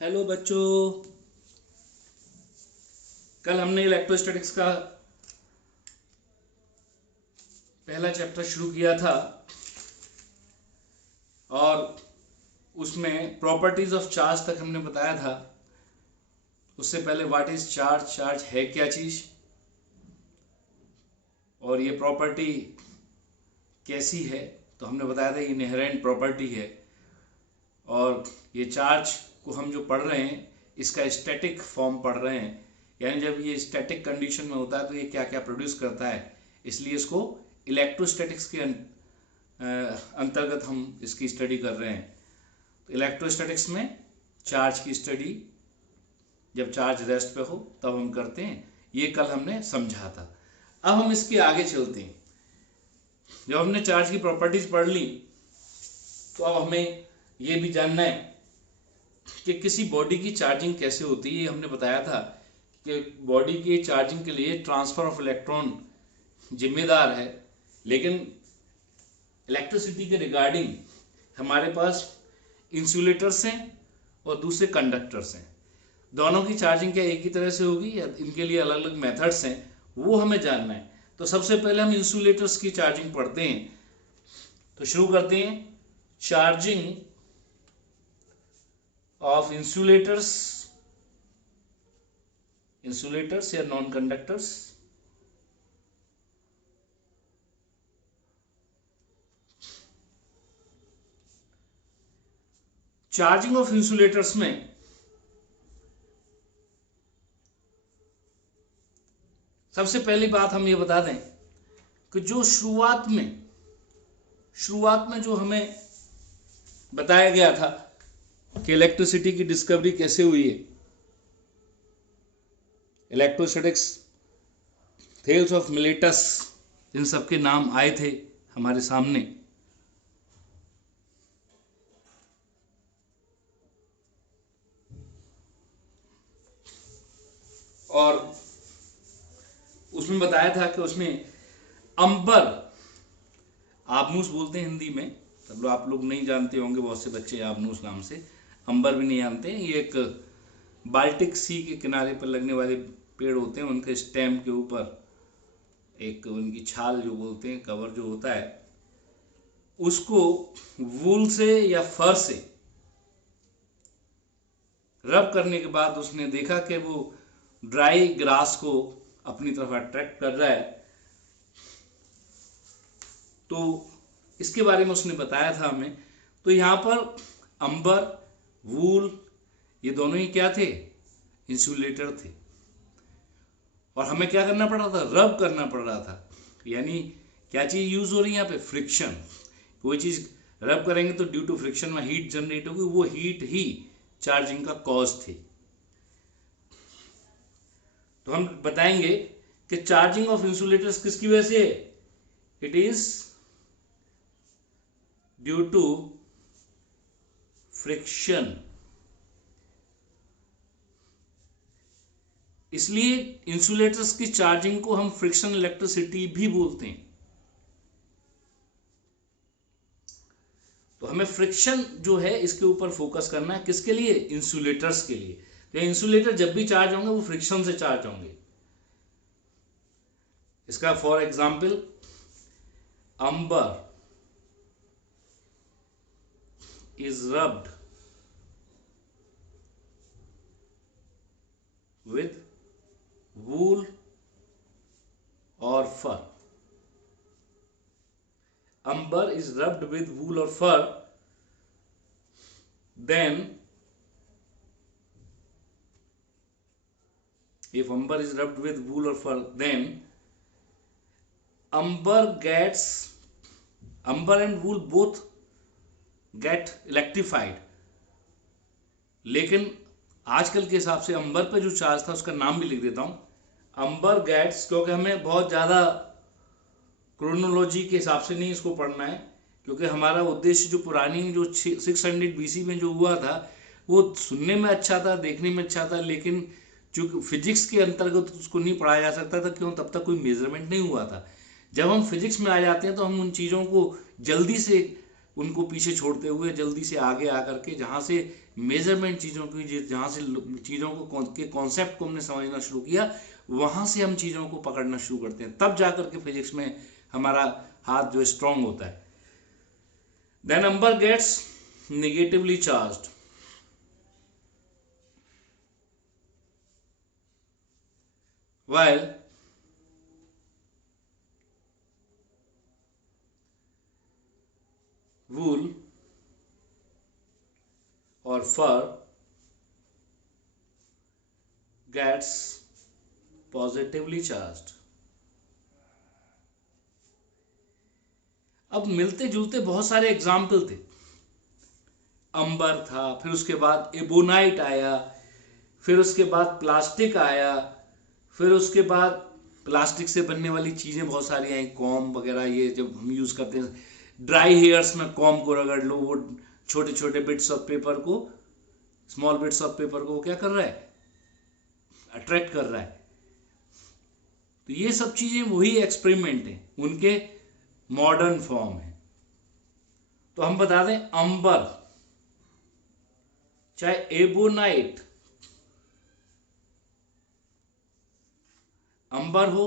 Hello बच्चों। कल हमने इलेक्ट्रोस्टैटिक्स का पहला चैप्टर शुरू किया था और उसमें प्रॉपर्टीज ऑफ चार्ज तक हमने बताया था। उससे पहले व्हाट इज चार्ज, चार्ज है क्या चीज और ये प्रॉपर्टी कैसी है। तो हमने बताया था ये इनहेरेंट प्रॉपर्टी है और ये चार्ज को हम जो पढ़ रहे हैं इसका स्टैटिक फॉर्म पढ़ रहे हैं, यानी जब ये स्टैटिक कंडीशन में होता है तो ये क्या क्या प्रोड्यूस करता है, इसलिए इसको इलेक्ट्रोस्टैटिक्स के अंतर्गत हम इसकी स्टडी कर रहे हैं। तो इलेक्ट्रोस्टैटिक्स में चार्ज की स्टडी जब चार्ज रेस्ट पे हो तब हम करते हैं, ये कल हमने समझा था। अब हम इसके आगे चलते हैं। जब हमने चार्ज की प्रॉपर्टीज पढ़ ली तो अब हमें ये भी जानना है कि किसी बॉडी की चार्जिंग कैसे होती है। ये हमने बताया था कि बॉडी की चार्जिंग के लिए ट्रांसफर ऑफ इलेक्ट्रॉन जिम्मेदार है, लेकिन इलेक्ट्रिसिटी के रिगार्डिंग हमारे पास इंसुलेटर्स हैं और दूसरे कंडक्टर्स हैं। दोनों की चार्जिंग क्या एक ही तरह से होगी या इनके लिए अलग अलग मेथड्स हैं, वो हमें जानना है। तो सबसे पहले हम इंसुलेटर्स की चार्जिंग पढ़ते हैं। तो शुरू करते हैं। चार्जिंग ऑफ इंसुलेटर्स, इंसुलेटर्स या non conductors. Charging of insulators में सबसे पहली बात हम ये बता दें कि जो शुरुआत में जो हमें बताया गया था कि इलेक्ट्रिसिटी की डिस्कवरी कैसे हुई है, इलेक्ट्रोस्टैटिक्स, थेल्स ऑफ मिलेटस, इन सब के नाम आए थे हमारे सामने। और उसमें बताया था कि उसमें अंबर, आबनूस बोलते हैं हिंदी में, सब लोग आप लोग नहीं जानते होंगे, बहुत से बच्चे आबनूस नाम से अंबर भी नहीं जानते हैं। ये एक बाल्टिक सी के किनारे पर लगने वाले पेड़ होते हैं, उनके स्टेम के ऊपर एक उनकी छाल जो बोलते हैं, कवर जो होता है, उसको वूल से या फर से रब करने के बाद उसने देखा कि वो ड्राई ग्रास को अपनी तरफ अट्रैक्ट कर रहा है। तो इसके बारे में उसने बताया था हमें। तो यहाँ पर अंबर, वूल, ये दोनों ही क्या थे, इंसुलेटर थे। और हमें क्या करना पड़ रहा था, रब करना पड़ रहा था। यानी क्या चीज यूज हो रही है यहाँ पे, फ्रिक्शन। कोई चीज रब करेंगे तो ड्यू टू फ्रिक्शन में हीट जनरेट होगी, वो हीट ही चार्जिंग का कॉज थी। तो हम बताएंगे कि चार्जिंग ऑफ इंसुलेटर्स किसकी वजह से है, it is due to friction. इसलिए इंसुलेटर्स की चार्जिंग को हम फ्रिक्शन इलेक्ट्रिसिटी भी बोलते हैं। तो हमें फ्रिक्शन जो है इसके ऊपर फोकस करना है, किसके लिए, इंसुलेटर्स के लिए। तो इंसुलेटर जब भी चार्ज होंगे वो फ्रिक्शन से चार्ज होंगे। इसका for example, amber is rubbed with wool or fur. Umber is rubbed with wool or fur, then if umber is rubbed with wool or fur, then umber and wool both get electrified. लेकिन आजकल के हिसाब से अंबर पे जो charge था उसका नाम भी लिख देता हूं, अंबर गेट्स, क्योंकि हमें बहुत ज़्यादा क्रोनोलॉजी के हिसाब से नहीं इसको पढ़ना है, क्योंकि हमारा उद्देश्य जो पुरानी जो 600 BC में जो हुआ था वो सुनने में अच्छा था, देखने में अच्छा था, लेकिन चूंकि फिजिक्स के अंतर्गत उसको नहीं पढ़ाया जा सकता था, क्यों, तब तक कोई मेजरमेंट नहीं हुआ था। जब हम फिजिक्स में आ जाते हैं तो हम उन चीज़ों को जल्दी से उनको पीछे छोड़ते हुए जल्दी से आगे आकर के जहाँ से मेजरमेंट चीज़ों की, जहाँ से चीज़ों को के कॉन्सेप्ट को हमने समझना शुरू किया, वहाँ से हम चीज़ों को पकड़ना शुरू करते हैं, तब जाकर के फिजिक्स में हमारा हाथ जो स्ट्रांग होता है। The amber gets negatively charged, while wool or fur gets positively charged। अब मिलते जुलते बहुत सारे एग्जाम्पल थे। अंबर था, फिर उसके बाद एबोनाइट आया, फिर उसके बाद प्लास्टिक आया, फिर उसके बाद प्लास्टिक से बनने वाली चीज़ें बहुत सारी आई, कॉम वगैरह, ये जब हम यूज़ करते हैं ड्राई हेयर्स में कॉम को रगड़ लो, वो छोटे छोटे बिट्स ऑफ पेपर को, स्मॉल बिट्स ऑफ पेपर को वो क्या कर रहा है, अट्रैक्ट कर रहा है। तो ये सब चीज़ें वही एक्सपेरिमेंट हैं, उनके मॉडर्न फॉर्म है। तो हम बता दें, अंबर चाहे एबोनाइट, अंबर हो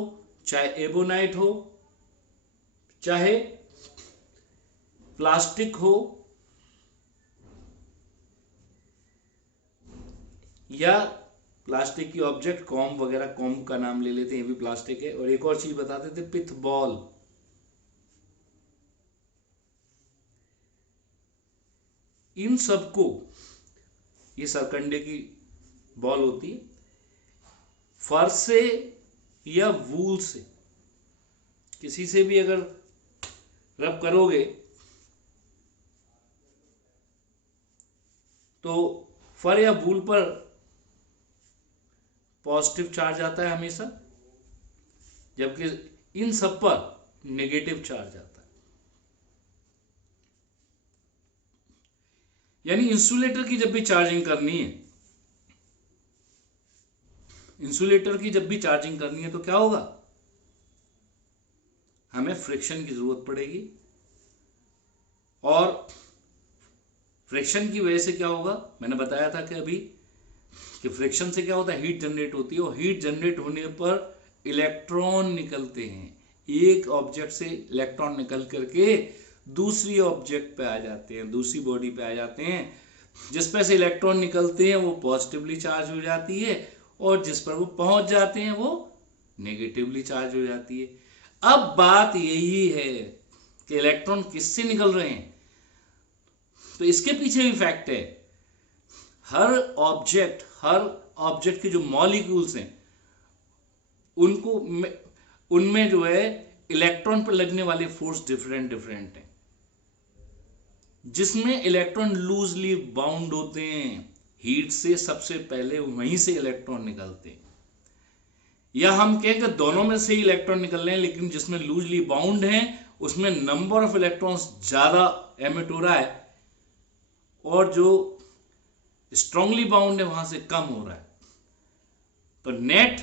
चाहे एबोनाइट हो, चाहे प्लास्टिक हो या प्लास्टिक की ऑब्जेक्ट, कॉम वगैरह, कॉम का नाम ले लेते हैं, ये भी प्लास्टिक है। और एक और चीज बताते थे, पिथ बॉल, इन सबको, ये सरकंडे की बॉल होती है, फर से या वूल से किसी से भी अगर रब करोगे तो फर या वूल पर पॉजिटिव चार्ज आता है हमेशा, जबकि इन सब पर नेगेटिव चार्ज आता है। यानी इंसुलेटर की जब भी चार्जिंग करनी है, इंसुलेटर की जब भी चार्जिंग करनी है तो क्या होगा, हमें फ्रिक्शन की जरूरत पड़ेगी। और फ्रिक्शन की वजह से क्या होगा, मैंने बताया था कि अभी कि फ्रिक्शन से क्या होता है, हीट जनरेट होती है, और हीट जनरेट होने पर इलेक्ट्रॉन निकलते हैं, एक ऑब्जेक्ट से इलेक्ट्रॉन निकल करके दूसरी ऑब्जेक्ट पे आ जाते हैं, दूसरी बॉडी पे आ जाते हैं। जिस पे से इलेक्ट्रॉन निकलते हैं वो पॉजिटिवली चार्ज हो जाती है, और जिस पर वो पहुंच जाते हैं वो नेगेटिवली चार्ज हो जाती है। अब बात यही है कि इलेक्ट्रॉन किससे निकल रहे हैं, तो इसके पीछे भी फैक्ट है। हर ऑब्जेक्ट के जो मॉलिक्यूल्स हैं उनको उनमें जो है इलेक्ट्रॉन पर लगने वाले फोर्स डिफरेंट डिफरेंट हैं, जिसमें इलेक्ट्रॉन लूजली बाउंड होते हैं, हीट से सबसे पहले वहीं से इलेक्ट्रॉन निकलते हैं। या हम कहें कि दोनों में से ही इलेक्ट्रॉन निकल रहे हैं, लेकिन जिसमें लूजली बाउंड हैं उसमें नंबर ऑफ इलेक्ट्रॉन्स ज्यादा एमिट हो रहा है, और जो स्ट्रांगली बाउंड है वहां से कम हो रहा है। तो नेट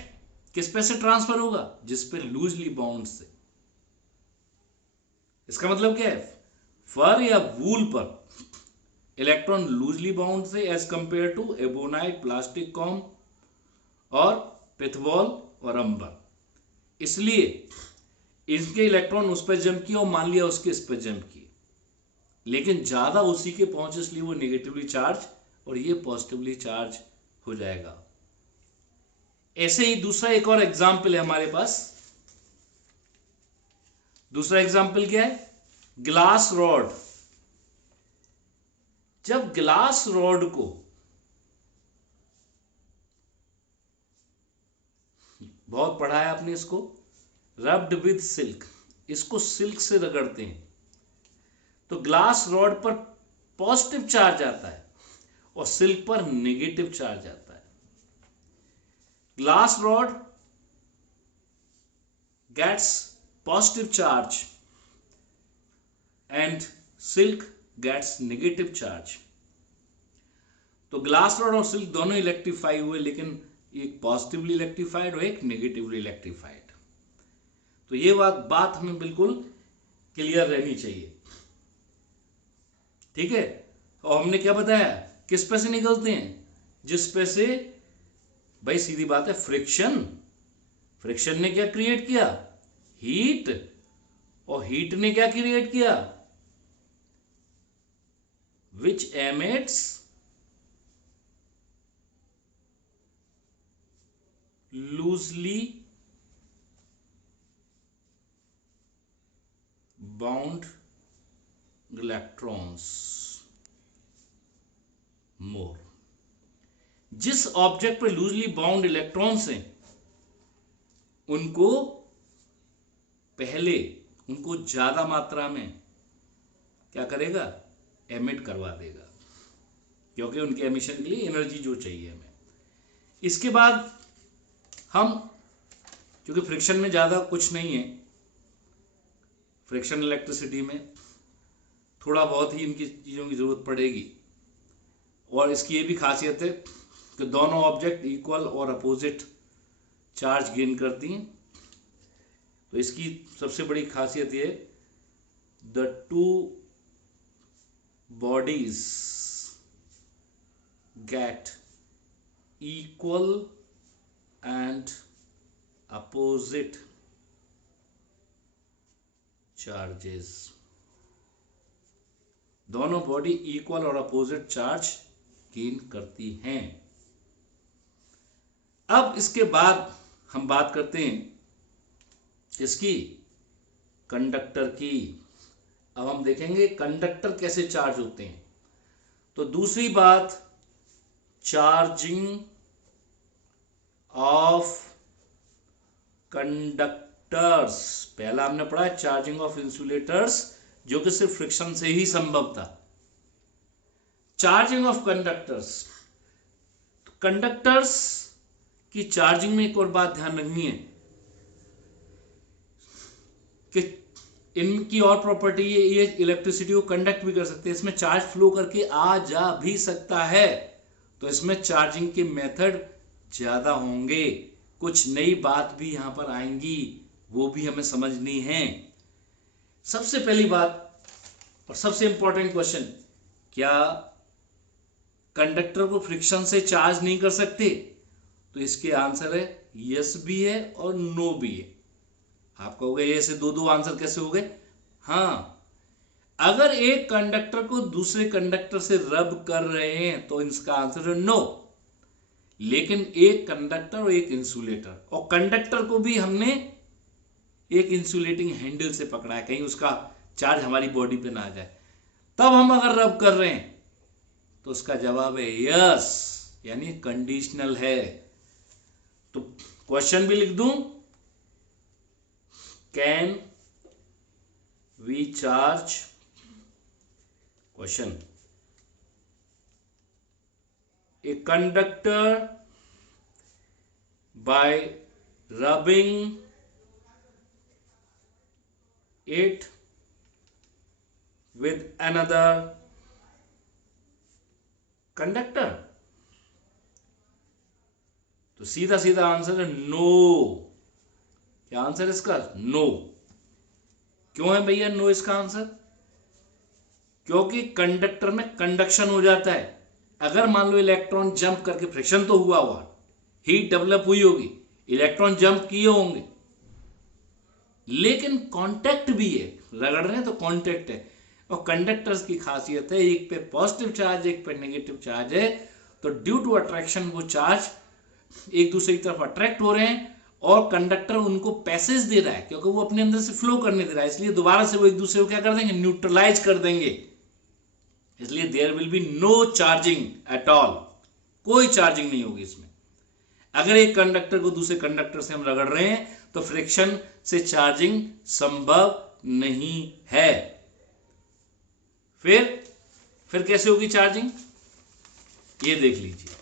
किस पे से ट्रांसफर होगा, जिस पे लूजली बाउंड से। इसका मतलब क्या है, फर या वूल पर इलेक्ट्रॉन लूजली बाउंड से as compare to ebonite, plastic, comb और पिथबॉल और अंबर। इसलिए इनके इलेक्ट्रॉन उस पर जंप किया और मान लिया उसके इस पर जंप किए, लेकिन ज्यादा उसी के पहुंचे, इसलिए वो नेगेटिवली चार्ज और ये पॉजिटिवली चार्ज हो जाएगा। ऐसे ही दूसरा एक और एग्जाम्पल है हमारे पास। दूसरा एग्जाम्पल क्या है, ग्लास रॉड। जब ग्लास रॉड को बहुत पढ़ा है आपने इसको, रब्ड विद सिल्क, इसको सिल्क से रगड़ते हैं तो ग्लास रॉड पर पॉजिटिव चार्ज आता है और सिल्क पर नेगेटिव चार्ज आता है। Glass rod gets positive charge and silk gets negative charge. तो ग्लास रॉड और सिल्क दोनों इलेक्ट्रीफाई हुए, लेकिन एक पॉजिटिवली इलेक्ट्रीफाइड और एक नेगेटिवली इलेक्ट्रीफाइड। तो ये बात हमें बिल्कुल क्लियर रहनी चाहिए। ठीक है। और हमने क्या बताया, किस पे से निकलते हैं, जिस पे से, भाई सीधी बात है, फ्रिक्शन। फ्रिक्शन ने क्या क्रिएट किया, हीट, और हीट ने क्या क्रिएट किया, which emits loosely bound electrons more. जिस ऑब्जेक्ट पे लूजली बाउंड इलेक्ट्रॉन्स हैं उनको पहले, उनको ज्यादा मात्रा में क्या करेगा, एमिट करवा देगा, क्योंकि उनके एमिशन के लिए एनर्जी जो चाहिए हमें। इसके बाद हम, क्योंकि फ्रिक्शन में ज्यादा कुछ नहीं है, फ्रिक्शन इलेक्ट्रिसिटी में थोड़ा बहुत ही इनकी चीजों की जरूरत पड़ेगी, और इसकी ये भी खासियत है कि दोनों ऑब्जेक्ट इक्वल और अपोजिट चार्ज गेन करती हैं। तो इसकी सबसे बड़ी खासियत ये, the two bodies get equal and opposite charges. दोनों बॉडी इक्वल और अपोजिट चार्ज गेन करती हैं। अब इसके बाद हम बात करते हैं इसकी, कंडक्टर की। अब हम देखेंगे कंडक्टर कैसे चार्ज होते हैं। तो दूसरी बात, चार्जिंग ऑफ कंडक्टर्स। पहला हमने पढ़ा है चार्जिंग ऑफ इंसुलेटर्स, जो कि सिर्फ फ्रिक्शन से ही संभव था। चार्जिंग ऑफ कंडक्टर्स, कंडक्टर्स की चार्जिंग में एक और बात ध्यान रखनी है कि इनकी और प्रॉपर्टी ये इलेक्ट्रिसिटी को कंडक्ट भी कर सकते हैं, इसमें चार्ज फ्लो करके आ जा भी सकता है। तो इसमें चार्जिंग के मेथड ज्यादा होंगे, कुछ नई बात भी यहां पर आएंगी, वो भी हमें समझनी है। सबसे पहली बात और सबसे इंपॉर्टेंट क्वेश्चन, क्या कंडक्टर को फ्रिक्शन से चार्ज नहीं कर सकते? तो इसके आंसर है यस भी है और नो भी है। आप कहोगे ये से दो दो आंसर कैसे हो गए? हाँ, अगर एक कंडक्टर को दूसरे कंडक्टर से रब कर रहे हैं तो इसका आंसर है नो। लेकिन एक कंडक्टर और एक इंसुलेटर, और कंडक्टर को भी हमने एक इंसुलेटिंग हैंडल से पकड़ा है, कहीं उसका चार्ज हमारी बॉडी पे ना आ जाए, तब हम अगर रब कर रहे हैं तो उसका जवाब है यस, यानी कंडीशनल है। तो क्वेश्चन भी लिख दूं, can we charge, question, a conductor by rubbing it with another conductor? तो सीधा सीधा आंसर है नो। क्या आंसर है इसका? नो। क्यों है भैया नो इसका आंसर? क्योंकि कंडक्टर में कंडक्शन हो जाता है। अगर मान लो इलेक्ट्रॉन जंप करके, फ्रिक्शन तो हुआ हुआ, हीट डेवलप हुई होगी, इलेक्ट्रॉन जंप किए होंगे, लेकिन कांटेक्ट भी है, रगड़ रहे हैं तो कांटेक्ट है। और कंडक्टर्स की खासियत है, एक पे पॉजिटिव चार्ज एक पे नेगेटिव चार्ज है, तो ड्यू टू अट्रैक्शन वो चार्ज एक दूसरे की तरफ अट्रैक्ट हो रहे हैं, और कंडक्टर उनको पैसेज दे रहा है क्योंकि वो अपने अंदर से फ्लो करने दे रहा है, इसलिए दोबारा से वो एक दूसरे को क्या कर देंगे, न्यूट्रलाइज कर देंगे। इसलिए there will be no charging at all, कोई चार्जिंग नहीं होगी इसमें। अगर एक कंडक्टर को दूसरे कंडक्टर से हम रगड़ रहे हैं तो फ्रिक्शन से चार्जिंग संभव नहीं है। फिर कैसे होगी चार्जिंग, ये देख लीजिए।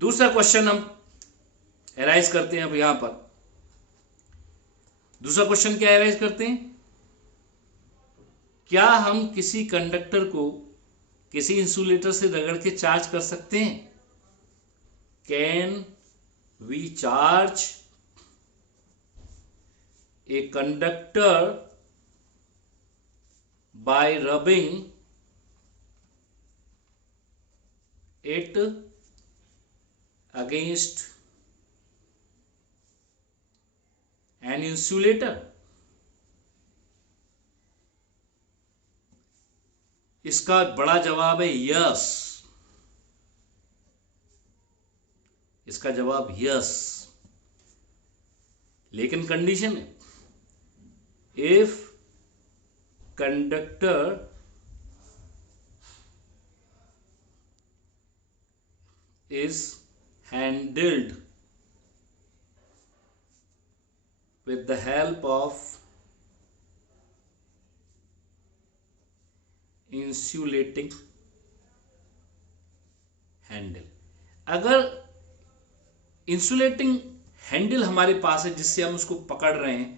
दूसरा क्वेश्चन हम एराइज करते हैं। अब यहां पर दूसरा क्वेश्चन क्या एराइज करते हैं, क्या हम किसी कंडक्टर को किसी इंसुलेटर से रगड़ के चार्ज कर सकते हैं? Can we charge a conductor by rubbing it against an insulator? इसका बड़ा जवाब है यस। इसका जवाब यस, लेकिन कंडीशन है, if conductor is handled with the help of insulating handle. अगर इंसुलेटिंग हैंडल हमारे पास है जिससे हम उसको पकड़ रहे हैं,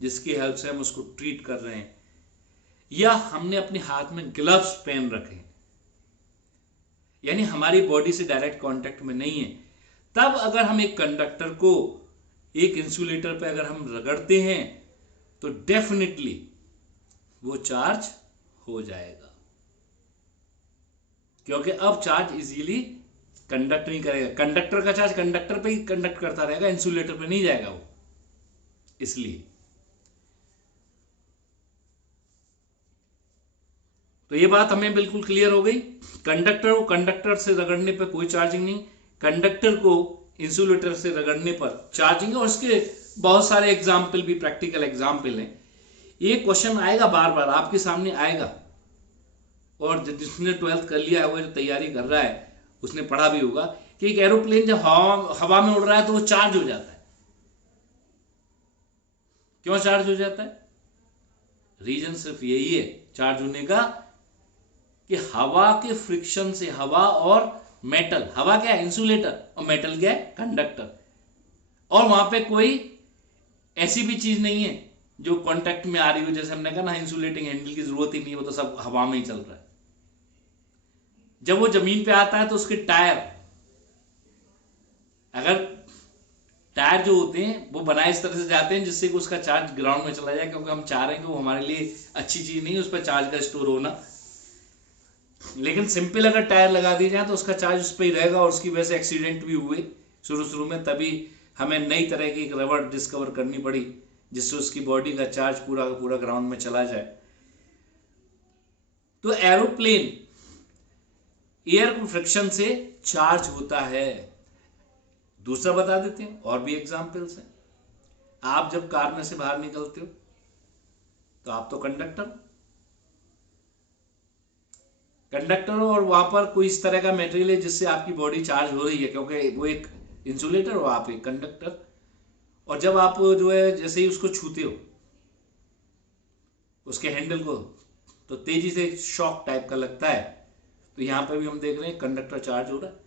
जिसकी हेल्प से हम उसको ट्रीट कर रहे हैं, या हमने अपने हाथ में ग्लव्स पहन रखे हैं, यानी हमारी बॉडी से डायरेक्ट कांटेक्ट में नहीं है, तब अगर हम एक कंडक्टर को एक इंसुलेटर पे अगर हम रगड़ते हैं तो डेफिनेटली वो चार्ज हो जाएगा, क्योंकि अब चार्ज इजीली कंडक्ट नहीं करेगा। कंडक्टर का चार्ज कंडक्टर पे ही कंडक्ट करता रहेगा, इंसुलेटर पे नहीं जाएगा वो, इसलिए। तो ये बात हमें बिल्कुल क्लियर हो गई। कंडक्टर को कंडक्टर से रगड़ने पर कोई चार्जिंग नहीं, कंडक्टर को इंसुलेटर से रगड़ने पर चार्जिंग है। और इसके बहुत सारे एग्जाम्पल भी, प्रैक्टिकल एग्जाम्पल हैं। ये क्वेश्चन आएगा बार बार आपके सामने आएगा, और जिसने 12th कर लिया है, जो तैयारी कर रहा है, उसने पढ़ा भी होगा कि एक एरोप्लेन जब हवा में उड़ रहा है तो वो चार्ज हो जाता है। क्यों चार्ज हो जाता है? रीजन सिर्फ यही है चार्ज होने का कि हवा के फ्रिक्शन से, हवा और मेटल, हवा क्या है? इंसुलेटर, और मेटल क्या है? कंडक्टर। और वहां पे कोई ऐसी भी चीज नहीं है जो कांटेक्ट में आ रही हो, जैसे हमने कहा ना इंसुलेटिंग हैंडल की जरूरत ही नहीं है, वो तो सब हवा में ही चल रहा है। जब वो जमीन पे आता है तो उसके टायर, अगर टायर जो होते हैं वो बनाए इस तरह से जाते हैं जिससे कि उसका चार्ज ग्राउंड में चला जाए, क्योंकि हम चाह रहे हैं कि वो हमारे लिए अच्छी चीज नहीं है उस पर चार्ज का स्टोर होना। लेकिन सिंपल अगर टायर लगा दिए जाए तो उसका चार्ज उस पर ही रहेगा, और उसकी वजह से एक्सीडेंट भी हुए शुरू में। तभी हमें नई तरह की एक रबड़ डिस्कवर करनी पड़ी जिससे उसकी बॉडी का चार्ज पूरा का पूरा ग्राउंड में चला जाए। तो एरोप्लेन एयर को फ्रिक्शन से चार्ज होता है। दूसरा बता देते हैं, और भी एग्जाम्पल्स हैं। आप जब कार में से बाहर निकलते हो तो आप तो कंडक्टर हो, और वहां पर कोई इस तरह का मटेरियल है जिससे आपकी बॉडी चार्ज हो रही है, क्योंकि वो एक इंसुलेटर हो, आप एक कंडक्टर। और जब आप जो है जैसे ही उसको छूते हो, उसके हैंडल को, तो तेजी से शॉक टाइप का लगता है। तो यहां पर भी हम देख रहे हैं कंडक्टर चार्ज हो रहा है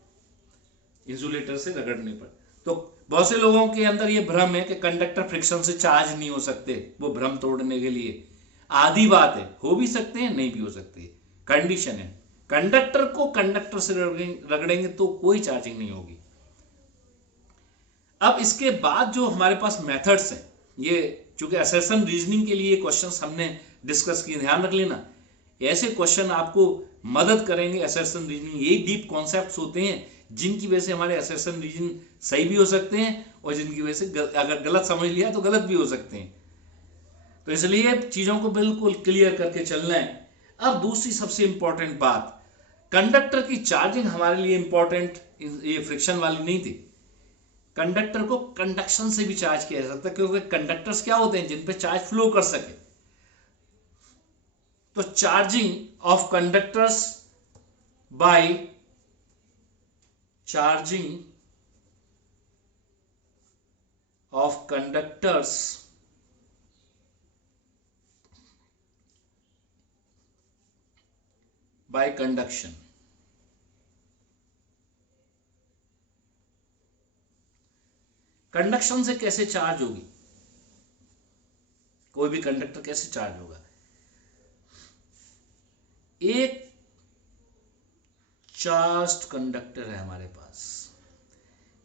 इंसुलेटर से रगड़ने पर। तो बहुत से लोगों के अंदर ये भ्रम है कि कंडक्टर फ्रिक्शन से चार्ज नहीं हो सकते, वो भ्रम तोड़ने के लिए आधी बात है, हो भी सकते हैं, नहीं भी हो सकते, कंडीशन है। कंडक्टर को कंडक्टर से रगड़ेंगे तो कोई चार्जिंग नहीं होगी। अब इसके बाद जो हमारे पास मेथड्स हैं, ये चूंकि असर्शन रीजनिंग के लिए क्वेश्चंस हमने डिस्कस किए, ध्यान रख लेना, ऐसे क्वेश्चन आपको मदद करेंगे असर्शन रीजनिंग। ये डीप कॉन्सेप्ट्स होते हैं जिनकी वजह से हमारे असर्शन रीजनिंग सही भी हो सकते हैं, और जिनकी वजह से अगर गलत समझ लिया तो गलत भी हो सकते हैं। तो इसलिए चीजों को बिल्कुल क्लियर करके चलना है। अब दूसरी सबसे इंपॉर्टेंट बात, कंडक्टर की चार्जिंग हमारे लिए इंपॉर्टेंट ये फ्रिक्शन वाली नहीं थी। कंडक्टर को कंडक्शन से भी चार्ज किया जा सकता है, क्योंकि कंडक्टर्स क्या होते हैं जिन पे चार्ज फ्लो कर सके। तो charging of conductors by charging of conductors by conduction. Conduction से कैसे चार्ज होगी, कोई भी कंडक्टर कैसे चार्ज होगा? एक चार्ज्ड कंडक्टर है हमारे पास,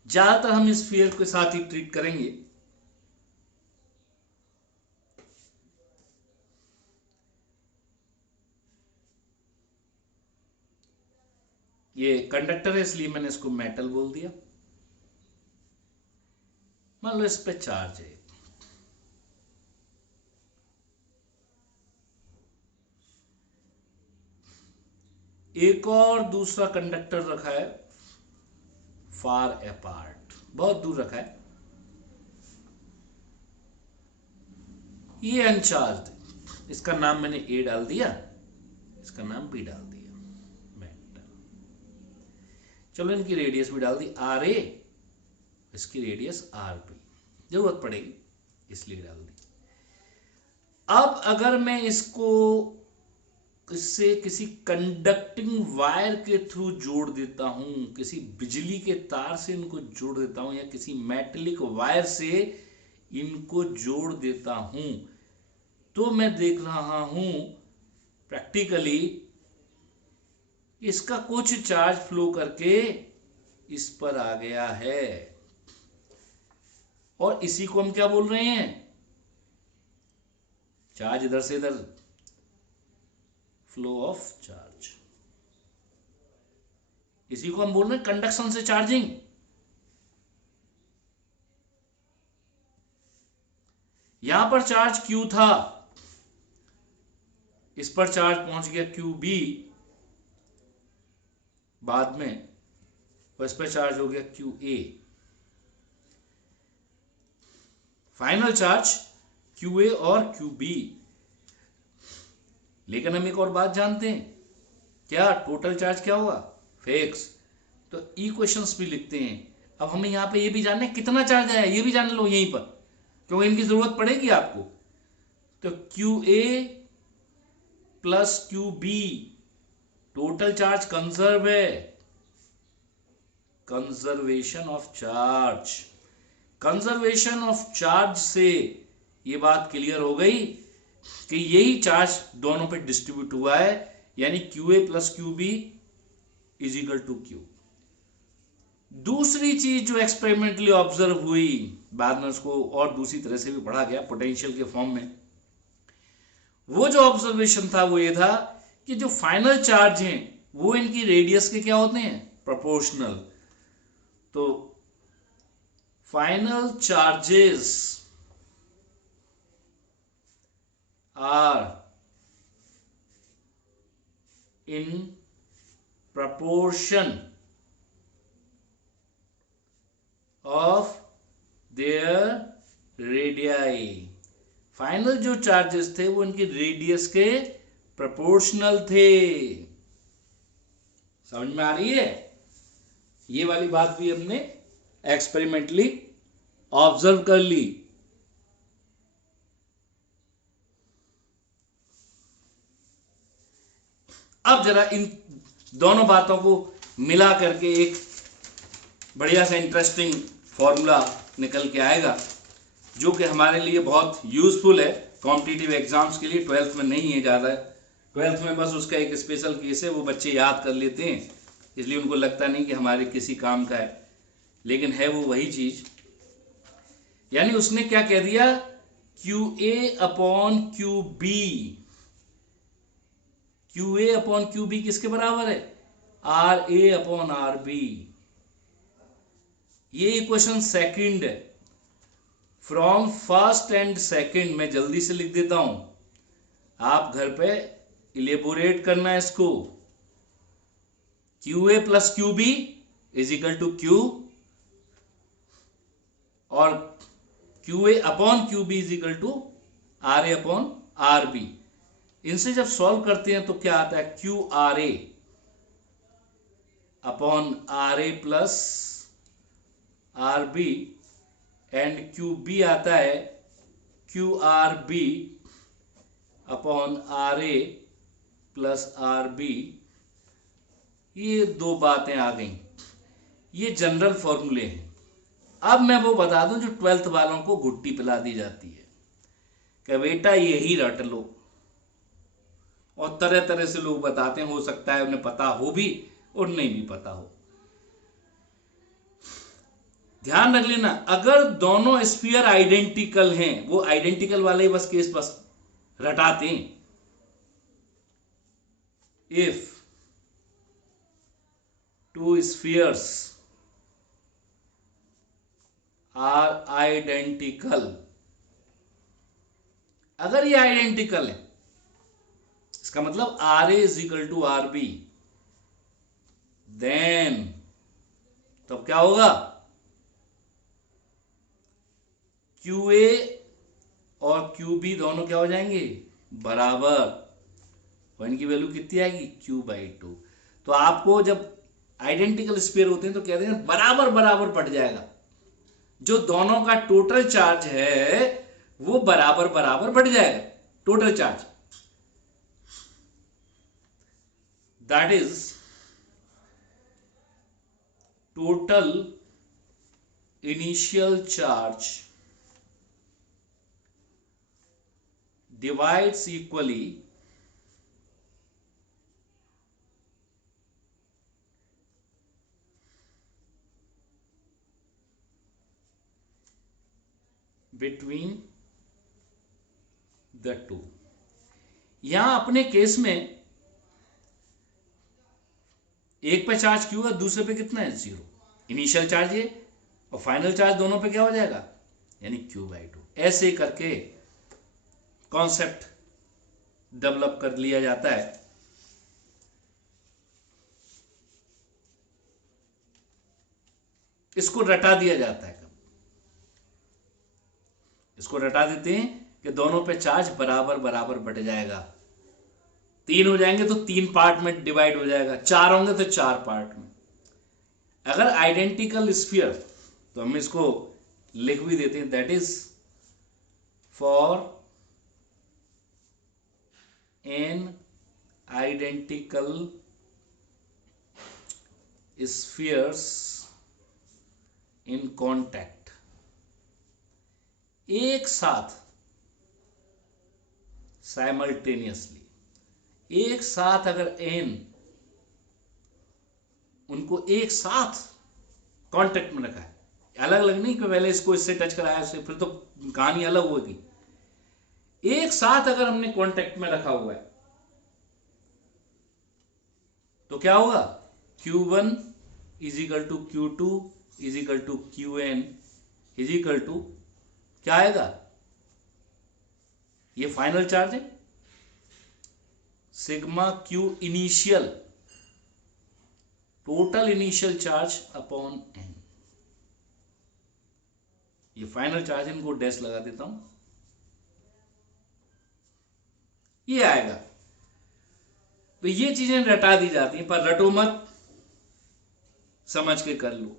ज्यादातर हम इस स्फीयर के साथ ही ट्रीट करेंगे। ये कंडक्टर है इसलिए मैंने इसको मेटल बोल दिया। मान लो इस पे चार्ज है, एक और दूसरा कंडक्टर रखा है फार अपार्ट, बहुत दूर रखा है, ये अनचार्ज, इसका नाम मैंने ए डाल दिया, इसका नाम बी डाल दिया, मेटल। चलो इनकी रेडियस भी डाल दी आर ए, इसकी रेडियस आर बी, जरूरत पड़ेगी इसलिए डाल दी। अब अगर मैं इसको इससे किसी कंडक्टिंग वायर के थ्रू जोड़ देता हूं, किसी बिजली के तार से इनको जोड़ देता हूं, या किसी मेटेलिक वायर से इनको जोड़ देता हूं, तो मैं देख रहा हूं प्रैक्टिकली इसका कुछ चार्ज फ्लो करके इस पर आ गया है, और इसी को हम क्या बोल रहे हैं, चार्ज इधर से इधर, फ्लो ऑफ चार्ज, इसी को हम बोल रहे हैं कंडक्शन से चार्जिंग। यहां पर चार्ज Q था, इस पर चार्ज पहुंच गया QB बाद में, और इस पर चार्ज हो गया QA, फाइनल चार्ज QA और QB। लेकिन हम एक और बात जानते हैं, क्या टोटल चार्ज क्या होगा, फिक्स, तो इक्वेशंस भी लिखते हैं। अब हमें यहां पे ये भी जानना है कितना चार्ज आया, ये भी जान लो यहीं पर, क्योंकि इनकी जरूरत पड़ेगी आपको। तो QA plus QB, total charge conserve है, conservation of charge, conservation of charge से ये बात क्लियर हो गई कि यही चार्ज दोनों पे डिस्ट्रीब्यूट हुआ है, यानी QA plus QB is equal to Q। दूसरी चीज जो एक्सपेरिमेंटली ऑब्जर्व हुई, बाद में उसको और दूसरी तरह से भी पढ़ा गया पोटेंशियल के फॉर्म में, वो जो ऑब्जर्वेशन था वो ये था कि जो फाइनल चार्ज हैं वो इनकी रेडियस के क्या होते हैं, प्रोपोर्शनल। तो final charges are in proportion of their radii, final जो चार्जेस थे वो इनकी रेडियस के प्रोपोर्शनल थे। समझ में आ रही है, ये वाली बात भी हमने एक्सपेरिमेंटली ऑब्जर्व कर ली। अब जरा इन दोनों बातों को मिला करके एक बढ़िया सा इंटरेस्टिंग फॉर्मूला निकल के आएगा, जो कि हमारे लिए बहुत यूजफुल है कॉम्पिटिटिव एग्जाम्स के लिए। 12th में नहीं है ज़्यादा, 12th में बस उसका एक स्पेशल केस है, वो बच्चे याद कर लेते हैं, इसलिए उनको लगता नहीं कि हमारे किसी काम का है, लेकिन है वो वही चीज़। यानी उसने क्या कह दिया, QA upon QB, QA upon QB किसके बराबर है, RA अपॉन RB। ये इक्वेशन सेकंड है। फ्रॉम फर्स्ट एंड सेकंड मैं जल्दी से लिख देता हूं, आप घर पे इलेबोरेट करना है इसको। QA plus QB is equal to Q, और QA upon QB is equal to RA upon RB। इनसे जब सॉल्व करते हैं तो क्या आता है, QRA upon RA plus RB, and QB आता है QRB upon RA plus RB। ये दो बातें आ गई, ये जनरल फॉर्मूले हैं। अब मैं वो बता दूं जो 12th वालों को घुट्टी पिला दी जाती है कि बेटा यही रट लो, और तरह तरह से लोग बताते हैं, हो सकता है उन्हें पता हो भी और नहीं भी पता हो। ध्यान रख लेना, अगर दोनों स्फीयर आइडेंटिकल हैं, वो आइडेंटिकल वाले बस केस बस रटाते हैं। If two spheres are identical, अगर ये आइडेंटिकल है, इसका मतलब R A is equal to R B, then तब क्या होगा, क्यू ए और क्यू बी दोनों क्या हो जाएंगे, बराबर, और इनकी वैल्यू कितनी आएगी, क्यू बाई टू। तो आपको जब आइडेंटिकल स्फीयर होते हैं तो कहते हैं बराबर बराबर बढ़ जाएगा, जो दोनों का टोटल चार्ज है वो बराबर बराबर बढ़ जाएगा, total charge, that is total initial charge divides equally between the two। यहां अपने केस में एक पे चार्ज क्यू है, दूसरे पे कितना है, जीरो, इनिशियल चार्ज ये और फाइनल चार्ज दोनों पे क्या हो जाएगा, यानी क्यू बाई टू। ऐसे करके कॉन्सेप्ट डेवलप कर लिया जाता है। इसको रटा दिया जाता है, इसको रटा देते हैं कि दोनों पे चार्ज बराबर बराबर बढ़ जाएगा, तीन हो जाएंगे तो तीन पार्ट में डिवाइड हो जाएगा, चार होंगे तो चार पार्ट में। अगर आइडेंटिकल स्फीयर तो हम इसको लिख भी देते हैं, that is for an identical spheres in contact, एक साथ साइमल्टेनियसली, एक साथ अगर एन उनको एक साथ कांटेक्ट में रखा है, अलग अलग नहीं कि पहले इसको इससे टच कराया उससे, फिर तो कहानी अलग होगी। एक साथ अगर हमने कांटेक्ट में रखा हुआ है तो क्या होगा, Q1 is equal to Q2 is equal to Qn is equal to क्या आएगा, ये फाइनल चार्ज है, sigma Q initial, total initial charge upon N, ये फाइनल चार्ज, इनको डैश लगा देता हूं, ये आएगा। तो ये चीजें रटा दी जाती हैं, पर रटो मत, समझ के कर लो।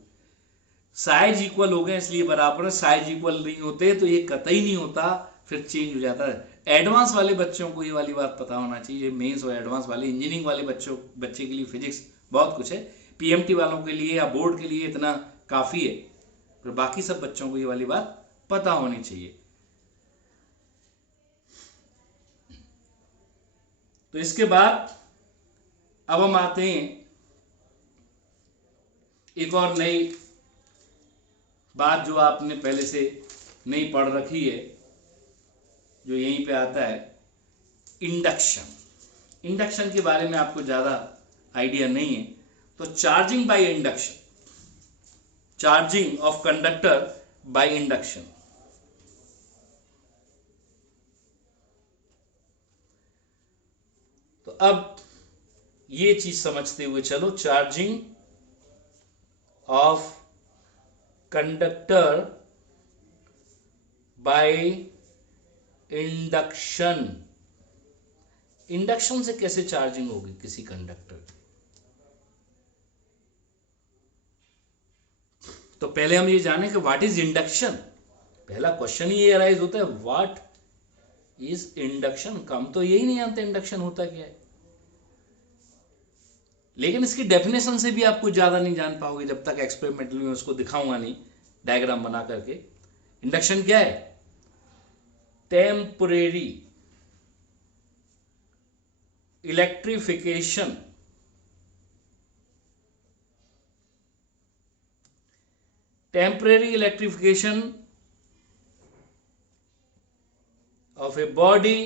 साइज इक्वल हो गए इसलिए बराबर है, साइज इक्वल नहीं होते तो ये कतई नहीं होता, फिर चेंज हो जाता है। एडवांस वाले बच्चों को ये वाली बात पता होना चाहिए, मेंस और एडवांस वाले, इंजीनियरिंग वाले बच्चे के लिए फिजिक्स बहुत कुछ है, पीएमटी वालों के लिए या बोर्ड के लिए इतना काफी है, पर बाकी सब बच्चों को ये वाली बात पता होनी चाहिए। तो इसके बाद अब हम आते हैं एक और नई बात जो आपने पहले से नहीं पढ़ रखी है, जो यहीं पे आता है, इंडक्शन। इंडक्शन के बारे में आपको ज्यादा आइडिया नहीं है, तो charging by induction, charging of conductor by induction. तो अब ये चीज समझते हुए चलो, charging of conductor by induction, induction से कैसे चार्जिंग होगी किसी कंडक्टर की। तो पहले हम ये जाने कि व्हाट इज इंडक्शन, पहला क्वेश्चन ही ये अराइज होता है, व्हाट इज इंडक्शन। कम तो यही नहीं जानते इंडक्शन होता क्या है, लेकिन इसकी डेफिनेशन से भी आप कुछ ज्यादा नहीं जान पाओगे जब तक एक्सपेरिमेंटल में उसको दिखाऊंगा नहीं डायग्राम बना करके। इंडक्शन क्या है, temporary electrification of a body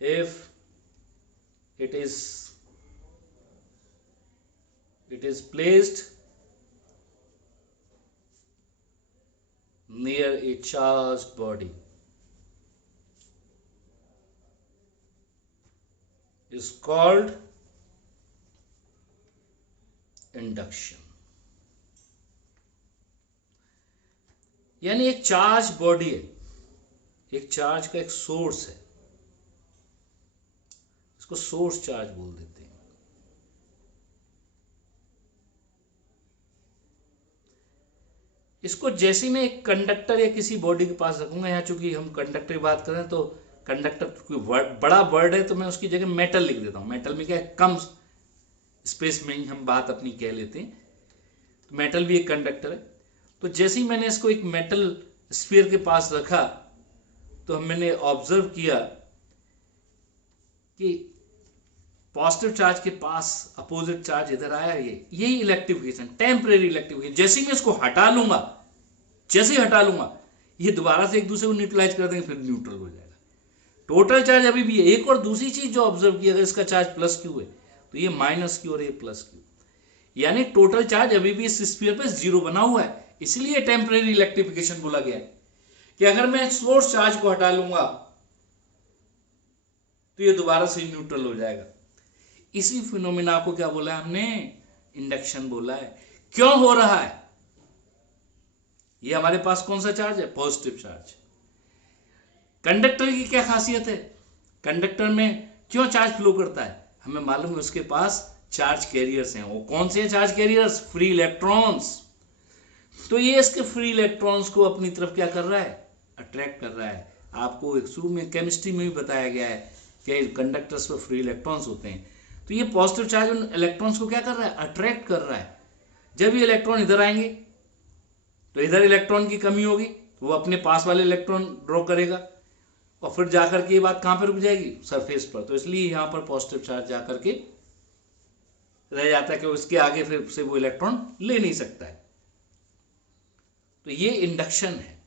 if it is it is placed near a charged body is called induction. यानी एक चार्ज बॉडी है, एक चार्ज का एक सोर्स है, इसको सोर्स चार्ज बोल देते हैं। इसको जैसे मैं एक कंडक्टर या किसी बॉडी के पास रखूंगा, यहाँ चूंकि हम कंडक्टर की बात करें तो कंडक्टर कोई बड़ा वर्ड है तो मैं उसकी जगह मेटल लिख देता हूं। मेटल में क्या है, कम स्पेस में ही हम बात अपनी कह लेते हैं, तो मेटल भी एक कंडक्टर है। तो जैसे ही मैंने इसको एक मेटल स्फीयर के पास रखा तो मैंने ऑब्जर्व किया कि पॉजिटिव चार्ज के पास अपोजिट चार्ज इधर आया, यही इलेक्ट्रिफिकेशन, टेम्परेरी इलेक्ट्रिफिकेशन। जैसे ही मैं इसको हटा लूंगा, जैसे ही हटा लूंगा, ये दोबारा से एक दूसरे को न्यूट्रलाइज कर देंगे, फिर न्यूट्रल हो जाएगा। टोटल चार्ज अभी भी है। एक और दूसरी चीज जो ऑब्जर्व की, अगर इसका चार्ज प्लस क्यू है तो ये माइनस क्यू और ये प्लस क्यू, यानी टोटल चार्ज अभी भी इस स्फीयर पे जीरो बना हुआ है। इसलिए टेम्परेरी इलेक्ट्रिफिकेशन बोला गया है कि अगर मैं सोर्स चार्ज को हटा लूंगा तो ये दोबारा से न्यूट्रल हो जाएगा। इसी फिनोमिना को क्या बोला है हमने, इंडक्शन बोला है। क्यों हो रहा है, ये हमारे पास कौन सा चार्ज है, पॉजिटिव चार्ज। कंडक्टर की क्या खासियत है, कंडक्टर में क्यों चार्ज फ्लो करता है, हमें मालूम है उसके पास चार्ज कैरियर्स हैं। वो कौन से चार्ज कैरियर्स, फ्री इलेक्ट्रॉन्स। तो ये इसके फ्री इलेक्ट्रॉन्स को अपनी तरफ क्या कर रहा है, अट्रैक्ट कर रहा है। आपको एक शुरू में केमिस्ट्री में भी बताया गया है कि कंडक्टर्स पर फ्री इलेक्ट्रॉन्स होते हैं। तो ये पॉजिटिव चार्ज उन इलेक्ट्रॉन्स को क्या कर रहा है, अट्रैक्ट कर रहा है। जब ये इलेक्ट्रॉन इधर आएंगे तो इधर इलेक्ट्रॉन की कमी होगी, तो वो अपने पास वाले इलेक्ट्रॉन ड्रॉ करेगा और फिर जाकर के ये बात कहां पर रुक जाएगी, सरफेस पर। तो इसलिए यहां पर पॉजिटिव चार्ज जाकर के रह जाता है कि उसके आगे फिर से वो इलेक्ट्रॉन ले नहीं सकता है। तो ये इंडक्शन है।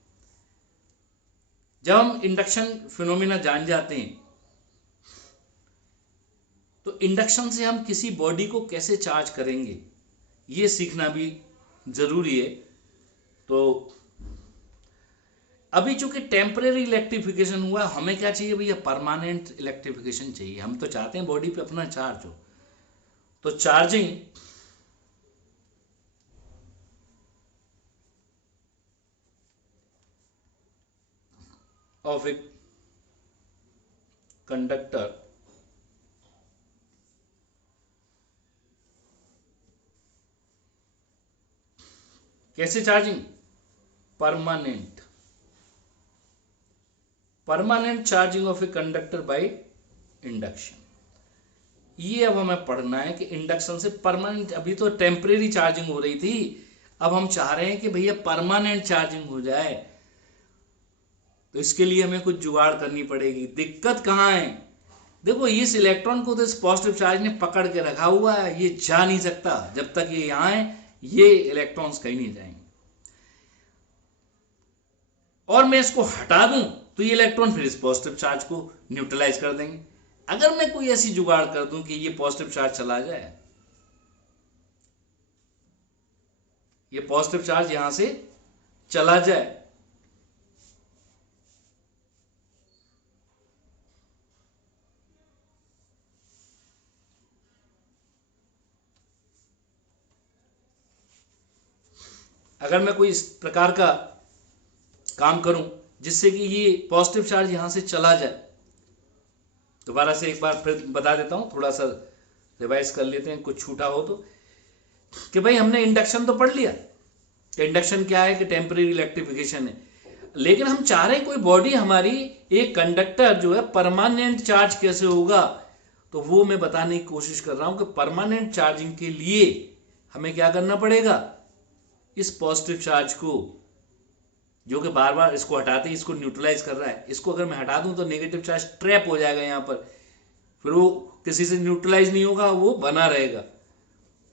जब हम इंडक्शन फिनोमिना जान जाते हैं तो इंडक्शन से हम किसी बॉडी को कैसे चार्ज करेंगे ये सीखना भी जरूरी है। तो अभी चूंकि टेम्परेरी इलेक्ट्रिफिकेशन हुआ, हमें क्या चाहिए भैया, परमानेंट इलेक्ट्रिफिकेशन चाहिए। हम तो चाहते हैं बॉडी पे अपना चार्ज हो। तो चार्जिंग ऑफ ए कंडक्टर कैसे charging, permanent charging of a conductor by induction. ये अब हमें पढ़ना है कि इंडक्शन से परमानेंट, अभी तो टेम्परेरी चार्जिंग हो रही थी, अब हम चाह रहे हैं कि भैया परमानेंट चार्जिंग हो जाए। तो इसके लिए हमें कुछ जुगाड़ करनी पड़ेगी। दिक्कत कहाँ है, देखो इस इलेक्ट्रॉन को तो इस पॉजिटिव चार्ज ने पकड़ के रखा हुआ है, ये जा नहीं सकता। जब तक ये यहां है ये इलेक्ट्रॉन्स कहीं नहीं जाएंगे। और मैं इसको हटा दूं तो ये इलेक्ट्रॉन फिर इस पॉजिटिव चार्ज को न्यूट्रलाइज कर देंगे। अगर मैं कोई ऐसी जुगाड़ कर दूं कि ये पॉजिटिव चार्ज चला जाए, ये पॉजिटिव चार्ज यहां से चला जाए, अगर मैं कोई इस प्रकार का काम करूं जिससे कि ये पॉजिटिव चार्ज यहां से चला जाए, दोबारा से एक बार फिर बता देता हूं, थोड़ा सा रिवाइज कर लेते हैं कुछ छूटा हो तो। कि भाई हमने इंडक्शन तो पढ़ लिया, इंडक्शन क्या है कि टेम्परेरी इलेक्ट्रिफिकेशन है। लेकिन हम चाह रहे हैं कोई बॉडी हमारी, एक कंडक्टर जो है परमानेंट चार्ज कैसे होगा, तो वो मैं बताने की कोशिश कर रहा हूं कि परमानेंट चार्जिंग के लिए हमें क्या करना पड़ेगा, इस पॉजिटिव चार्ज को, जो कि बार बार इसको हटाते ही इसको न्यूट्रलाइज कर रहा है, इसको अगर मैं हटा दूं तो नेगेटिव चार्ज ट्रैप हो जाएगा यहां पर, फिर वो किसी से न्यूट्रलाइज नहीं होगा, वो बना रहेगा।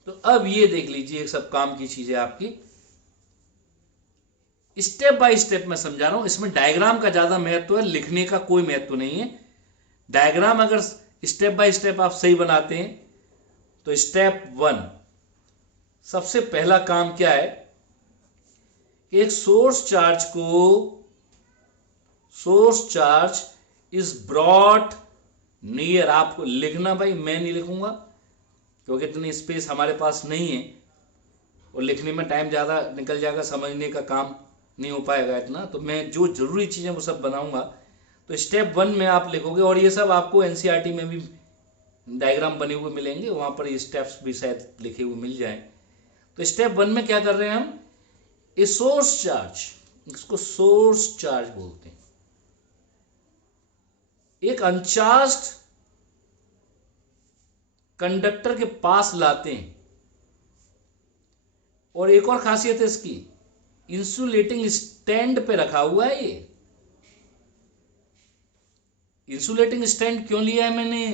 तो अब ये देख लीजिए सब काम की चीजें आपकी, स्टेप बाय स्टेप मैं समझा रहा हूं। इसमें डायग्राम का ज्यादा महत्व है, लिखने का कोई महत्व नहीं है। डायग्राम अगर स्टेप बाय स्टेप आप सही बनाते हैं तो स्टेप 1 सबसे पहला काम क्या है, एक source charge is brought near. आपको लिखना भाई, मैं नहीं लिखूंगा क्योंकि इतनी स्पेस हमारे पास नहीं है और लिखने में टाइम ज़्यादा निकल जाएगा, समझने का काम नहीं हो पाएगा इतना। तो मैं जो जरूरी चीज़ें वो सब बनाऊंगा। तो स्टेप 1 में आप लिखोगे, और ये सब आपको एनसीईआरटी में भी डायग्राम बने हुए मिलेंगे, वहाँ पर ये स्टेप्स भी शायद लिखे हुए मिल जाएं। तो स्टेप 1 में क्या कर रहे हैं हम, ए सोर्स चार्ज, इसको सोर्स चार्ज बोलते हैं, एक अनचार्ज्ड कंडक्टर के पास लाते हैं। और एक और खासियत है इसकी, इंसुलेटिंग स्टैंड पे रखा हुआ है ये। इंसुलेटिंग स्टैंड क्यों लिया है मैंने,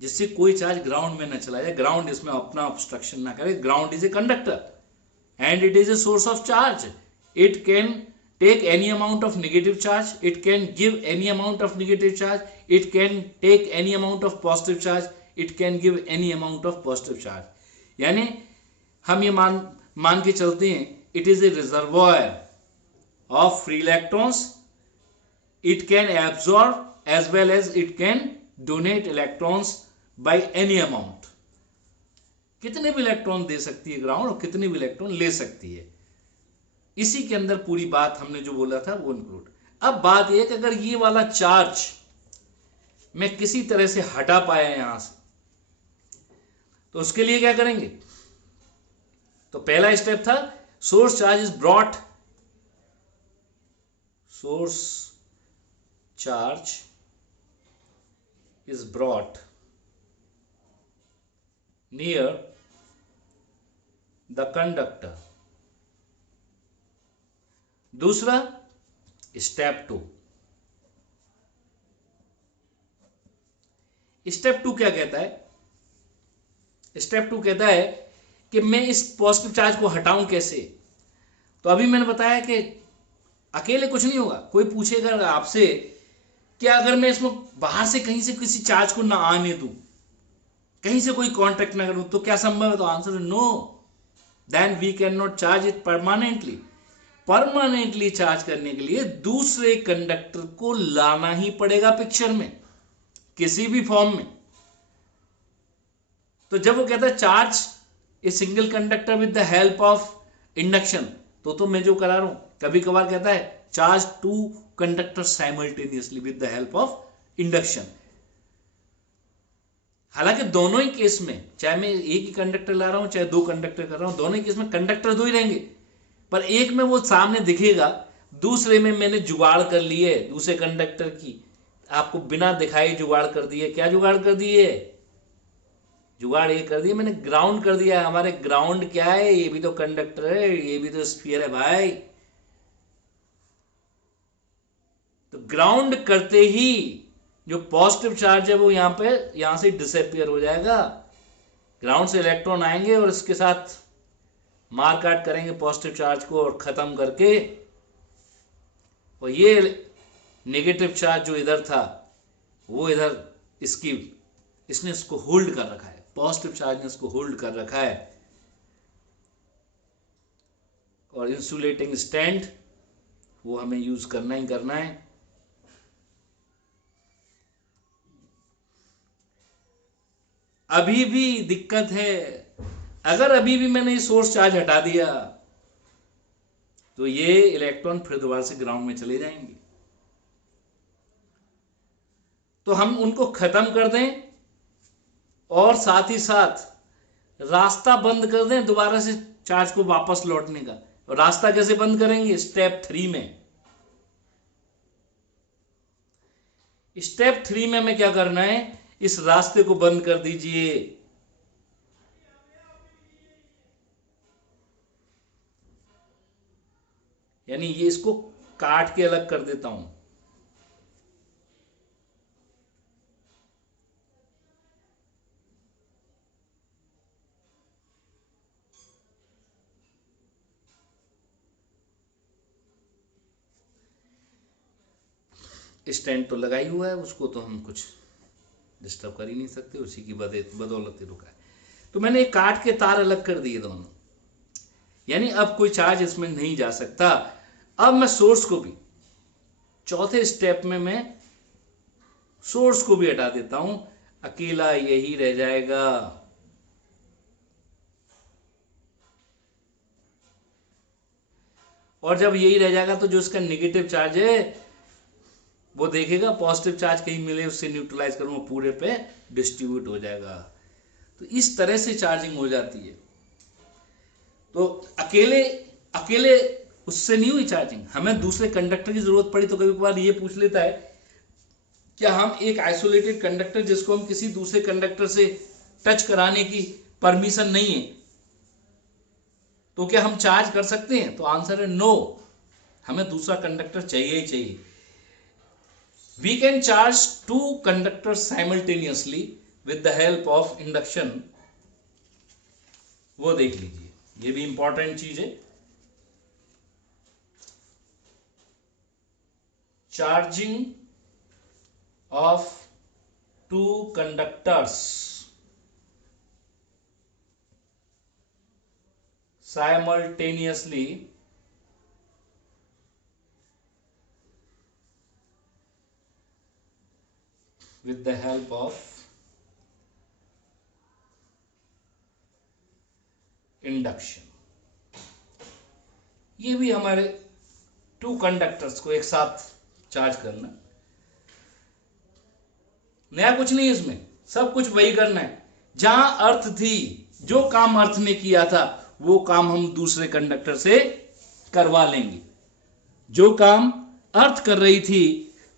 जिससे कोई चार्ज ग्राउंड में न चला जाए, ग्राउंड इसमें अपना ऑब्स्ट्रक्शन ना करे। Ground is a conductor and it is a source of charge. It can take any amount of negative charge, it can give any amount of negative charge, it can take any amount of positive charge, it can give any amount of positive charge। यानी हम ये मान के चलते हैं, it is a reservoir of free electrons, it can absorb as well as it can donate electrons by any amount। कितने भी electron दे सकती है ग्राउंड और कितने भी इलेक्ट्रॉन ले सकती है, इसी के अंदर पूरी बात हमने जो बोला था वो इंक्लूड। अब बात यह कि अगर ये वाला चार्ज मैं किसी तरह से हटा पाया यहां से, तो उसके लिए क्या करेंगे, तो पहला स्टेप था source charge is brought, source charge is brought near the conductor. दूसरा स्टेप 2, स्टेप 2 क्या कहता है, स्टेप 2 कहता है कि मैं इस पॉजिटिव चार्ज को हटाऊं कैसे। तो अभी मैंने बताया कि अकेले कुछ नहीं होगा। कोई पूछेगा आपसे कि अगर मैं इसमें बाहर से कहीं से किसी चार्ज को ना आने दूं, कहीं से कोई कांटेक्ट ना करूं, तो क्या संभव है, तो आंसर है no, then we can not charge it permanently. Permanently charge करने के लिए दूसरे कंडक्टर को लाना ही पड़ेगा पिक्चर में, किसी भी फॉर्म में। तो जब वो कहता है charge a single conductor with the help of induction, तो मैं जो करा रहा हूं, कभी कभार कहता है charge 2 conductor simultaneously with the help of induction. हालांकि दोनों ही केस में, चाहे मैं एक ही कंडक्टर ला रहा हूं चाहे 2 कंडक्टर कर रहा हूं, दोनों ही केस में कंडक्टर 2 ही रहेंगे, पर एक में वो सामने दिखेगा, दूसरे में मैंने जुगाड़ कर ली है दूसरे कंडक्टर की, आपको बिना दिखाए जुगाड़ कर दी है। क्या जुगाड़ कर दी है, जुगाड़ ये कर दिया मैंने, ग्राउंड कर दिया। हमारे ग्राउंड क्या है, ये भी तो कंडक्टर है, ये भी तो स्फीयर है भाई। तो ग्राउंड करते ही जो पॉजिटिव चार्ज है वो यहां से डिसअपियर हो जाएगा। ग्राउंड से इलेक्ट्रॉन आएंगे और इसके साथ मार काट करेंगे पॉजिटिव चार्ज को और खत्म करके, और ये नेगेटिव चार्ज जो इधर था वो इधर इसने इसको होल्ड कर रखा है, पॉजिटिव चार्ज ने इसको होल्ड कर रखा है। और इंसुलेटिंग स्टैंड वो हमें यूज करना ही करना है। अभी भी दिक्कत है, अगर अभी भी मैंने सोर्स चार्ज हटा दिया तो ये इलेक्ट्रॉन फिर दोबारा से ग्राउंड में चले जाएंगे। तो हम उनको खत्म कर दें और साथ ही साथ रास्ता बंद कर दें दोबारा से चार्ज को वापस लौटने का। और रास्ता कैसे बंद करेंगे, स्टेप 3 में। स्टेप 3 में हमें क्या करना है, इस रास्ते को बंद कर दीजिए। यानी ये इसको काट के अलग कर देता हूं। स्टैंड तो लगाई हुआ है, उसको तो हम कुछ डिस्टर्ब कर ही नहीं सकते, उसी की बदौलत ही रुका है। तो मैंने एक काट के तार अलग कर दिए दोनों, यानी अब कोई चार्ज इसमें नहीं जा सकता। अब मैं सोर्स को भी, चौथे स्टेप में मैं सोर्स को भी हटा देता हूं, अकेला यही रह जाएगा। और जब यही रह जाएगा तो जो इसका नेगेटिव चार्ज है वो देखेगा, पॉजिटिव चार्ज कहीं मिले उससे न्यूट्रलाइज करूंगा, पूरे पे डिस्ट्रीब्यूट हो जाएगा। तो इस तरह से चार्जिंग हो जाती है। तो अकेले अकेले उससे नहीं हुई चार्जिंग, हमें दूसरे कंडक्टर की जरूरत पड़ी तो कभी कभार ये पूछ लेता है क्या हम एक आइसोलेटेड कंडक्टर जिसको हम किसी दूसरे कंडक्टर से टच कराने की परमिशन नहीं है, तो क्या हम चार्ज कर सकते हैं? तो आंसर है नो, हमें दूसरा कंडक्टर चाहिए ही चाहिए। We can charge two conductor simultaneously with the help of induction. वो देख लीजिए, ये भी इंपॉर्टेंट चीज है। Charging of two conductors simultaneously with the help of induction. ये भी हमारे टू कंडक्टर्स को एक साथ चार्ज करना, नया कुछ नहीं है इसमें, सब कुछ वही करना है। जहां अर्थ थी, जो काम अर्थ ने किया था वो काम हम दूसरे कंडक्टर से करवा लेंगे। जो काम अर्थ कर रही थी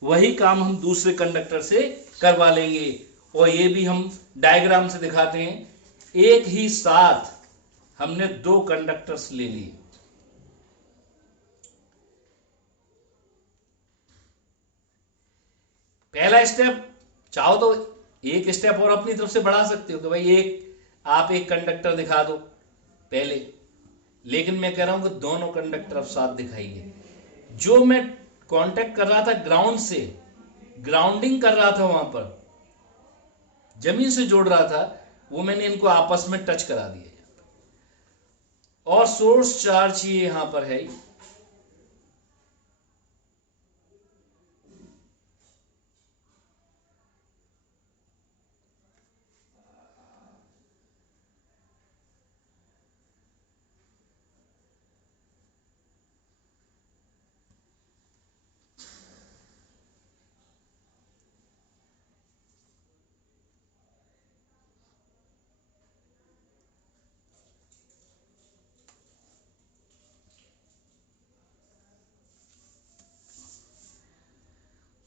वही काम हम दूसरे कंडक्टर से करवा लेंगे। और ये भी हम डायग्राम से दिखाते हैं। एक ही साथ हमने दो कंडक्टर्स ले लिए, पहला स्टेप, चाहो तो एक स्टेप और अपनी तरफ से बढ़ा सकते हो कि भाई आप एक कंडक्टर दिखा दो पहले, लेकिन मैं कह रहा हूं कि दोनों कंडक्टर अब साथ दिखाइए। जो मैं कांटेक्ट कर रहा था ग्राउंड से, ग्राउंडिंग कर रहा था, वहां पर जमीन से जोड़ रहा था, वो मैंने इनको आपस में टच करा दिया। और सोर्स चार्ज ये यहां पर है,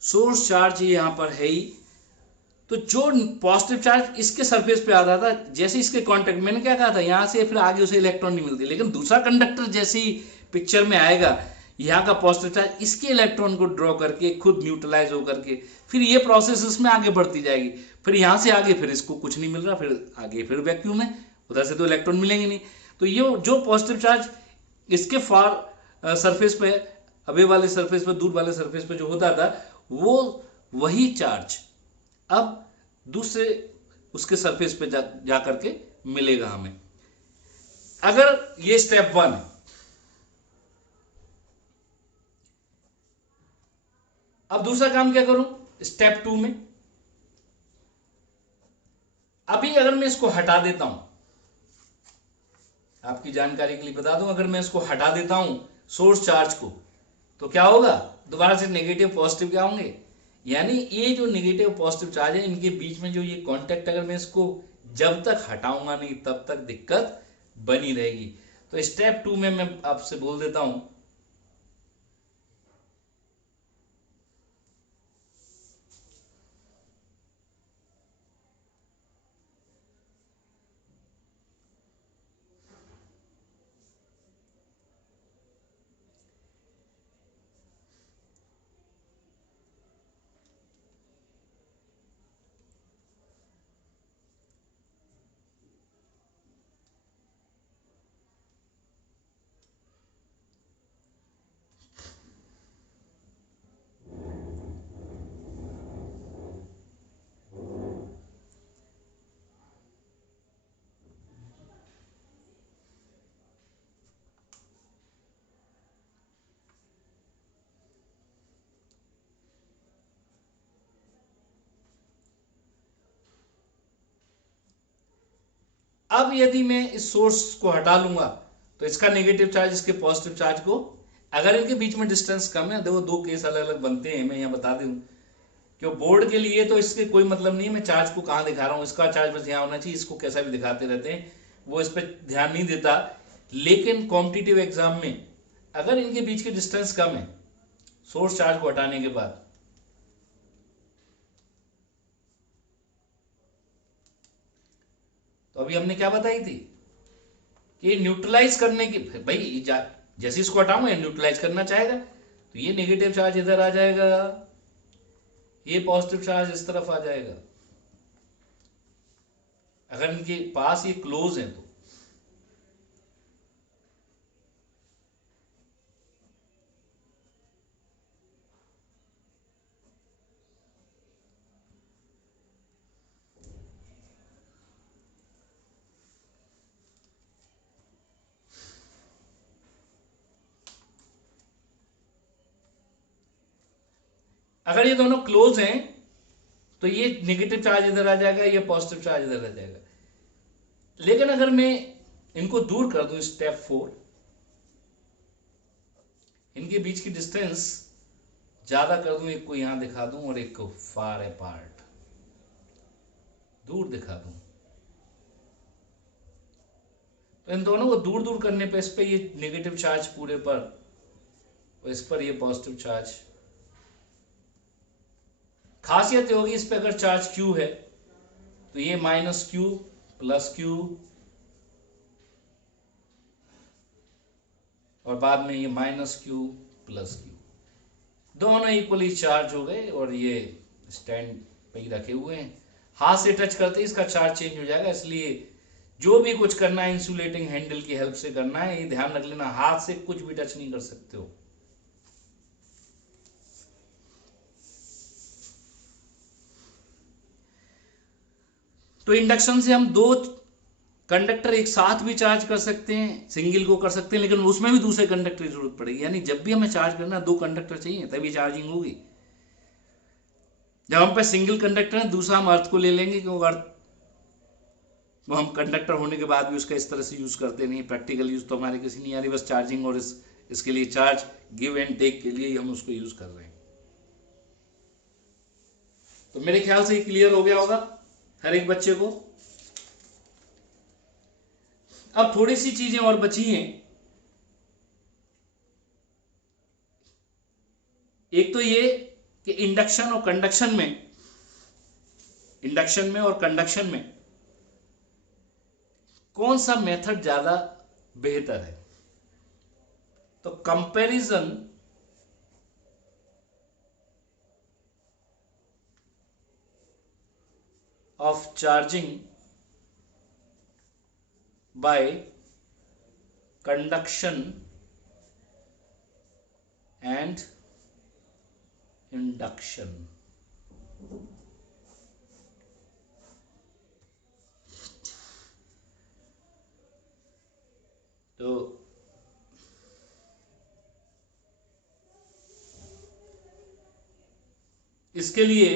सोर्स चार्ज यहां पर है ही। तो जो पॉजिटिव चार्ज इसके सरफेस पे आता था, जैसे इसके कांटेक्ट, मैंने क्या कहा था, यहां से फिर आगे उसे इलेक्ट्रॉन नहीं मिलती, लेकिन दूसरा कंडक्टर जैसे ही पिक्चर में आएगा, यहाँ का पॉजिटिव चार्ज इसके इलेक्ट्रॉन को ड्रॉ करके खुद न्यूट्रलाइज होकर के फिर ये प्रोसेस इसमें आगे बढ़ती जाएगी। फिर यहाँ से आगे फिर इसको कुछ नहीं मिल रहा, फिर आगे फिर वैक्यूम है, उधर से तो इलेक्ट्रॉन मिलेंगे नहीं। तो ये जो पॉजिटिव चार्ज इसके फार सरफेस पे, अवे वाले सरफेस पे, दूर वाले सरफेस पे जो होता था, वो वही चार्ज अब दूसरे उसके सरफेस पे जा करके मिलेगा हमें। अगर ये स्टेप वन है, अब दूसरा काम क्या करूं स्टेप टू में। अभी अगर मैं इसको हटा देता हूं, आपकी जानकारी के लिए बता दूं, अगर मैं इसको हटा देता हूं सोर्स चार्ज को, तो क्या होगा, दोबारा से नेगेटिव पॉजिटिव क्या होंगे, यानी ये जो नेगेटिव पॉजिटिव चार्ज है इनके बीच में जो ये कांटेक्ट, अगर मैं इसको जब तक हटाऊंगा नहीं तब तक दिक्कत बनी रहेगी। तो स्टेप टू में मैं आपसे बोल देता हूं, अब यदि मैं इस सोर्स को हटा लूंगा तो इसका नेगेटिव चार्ज इसके पॉजिटिव चार्ज को, अगर इनके बीच में डिस्टेंस कम है, देखो दो केस अलग अलग बनते हैं, मैं यहाँ बता दूं क्यों बोर्ड के लिए तो इसके कोई मतलब नहीं है मैं चार्ज को कहाँ दिखा रहा हूँ, इसका चार्ज बस यहाँ होना चाहिए, इसको कैसा भी दिखाते रहते हैं, वो इस पर ध्यान नहीं देता। लेकिन कॉम्पिटिटिव एग्जाम में अगर इनके बीच की डिस्टेंस कम है सोर्स चार्ज को हटाने के बाद, तो अभी हमने क्या बताई थी कि न्यूट्रलाइज करने की, भाई जैसे इसको हटाऊंगा न्यूट्रलाइज करना चाहेगा तो ये नेगेटिव चार्ज इधर आ जाएगा, ये पॉजिटिव चार्ज इस तरफ आ जाएगा, अगर इनके पास ये क्लोज है तो। अगर ये दोनों क्लोज हैं तो ये नेगेटिव चार्ज इधर आ जाएगा, ये पॉजिटिव चार्ज इधर आ जाएगा। लेकिन अगर मैं इनको दूर कर दूं, स्टेप 4, इनके बीच की डिस्टेंस ज्यादा कर दूं, एक को यहां दिखा दूं और एक को फार अपार्ट दूर दिखा दूं, तो इन दोनों को दूर दूर करने पे इस पे ये नेगेटिव चार्ज पूरे पर और इस पर ये पॉजिटिव चार्ज। खासियत होगी इस पे अगर चार्ज Q है तो ये -Q +Q और बाद में ये -Q +Q, दोनों इक्वली चार्ज हो गए और ये स्टैंड पे ही रखे हुए हैं। हाथ से टच करते ही इसका चार्ज चेंज हो जाएगा, इसलिए जो भी कुछ करना है इंसुलेटिंग हैंडल की हेल्प से करना है, ये ध्यान रख लेना, हाथ से कुछ भी टच नहीं कर सकते हो। तो इंडक्शन से हम दो कंडक्टर एक साथ भी चार्ज कर सकते हैं, सिंगल को कर सकते हैं, लेकिन उसमें भी दूसरे कंडक्टर की जरूरत पड़ेगी, यानी जब भी हमें चार्ज करना दो कंडक्टर चाहिए तभी चार्जिंग होगी। जब हम पे सिंगल कंडक्टर है दूसरा हम अर्थ को ले लेंगे, क्योंकि अर्थ वो हम कंडक्टर होने के बाद भी उसका इस तरह से यूज करते नहीं, प्रैक्टिकल यूज तो हमारे किसी नहीं आ रही, बस चार्जिंग और इसके लिए चार्ज गिव एंड टेक के लिए ही हम उसको यूज कर रहे हैं। तो मेरे ख्याल से क्लियर हो गया होगा हर एक बच्चे को। अब थोड़ी सी चीजें और बची हैं। एक तो ये कि इंडक्शन और कंडक्शन में कौन सा मेथड ज्यादा बेहतर है। तो comparison of charging by conduction and induction. तो इसके लिए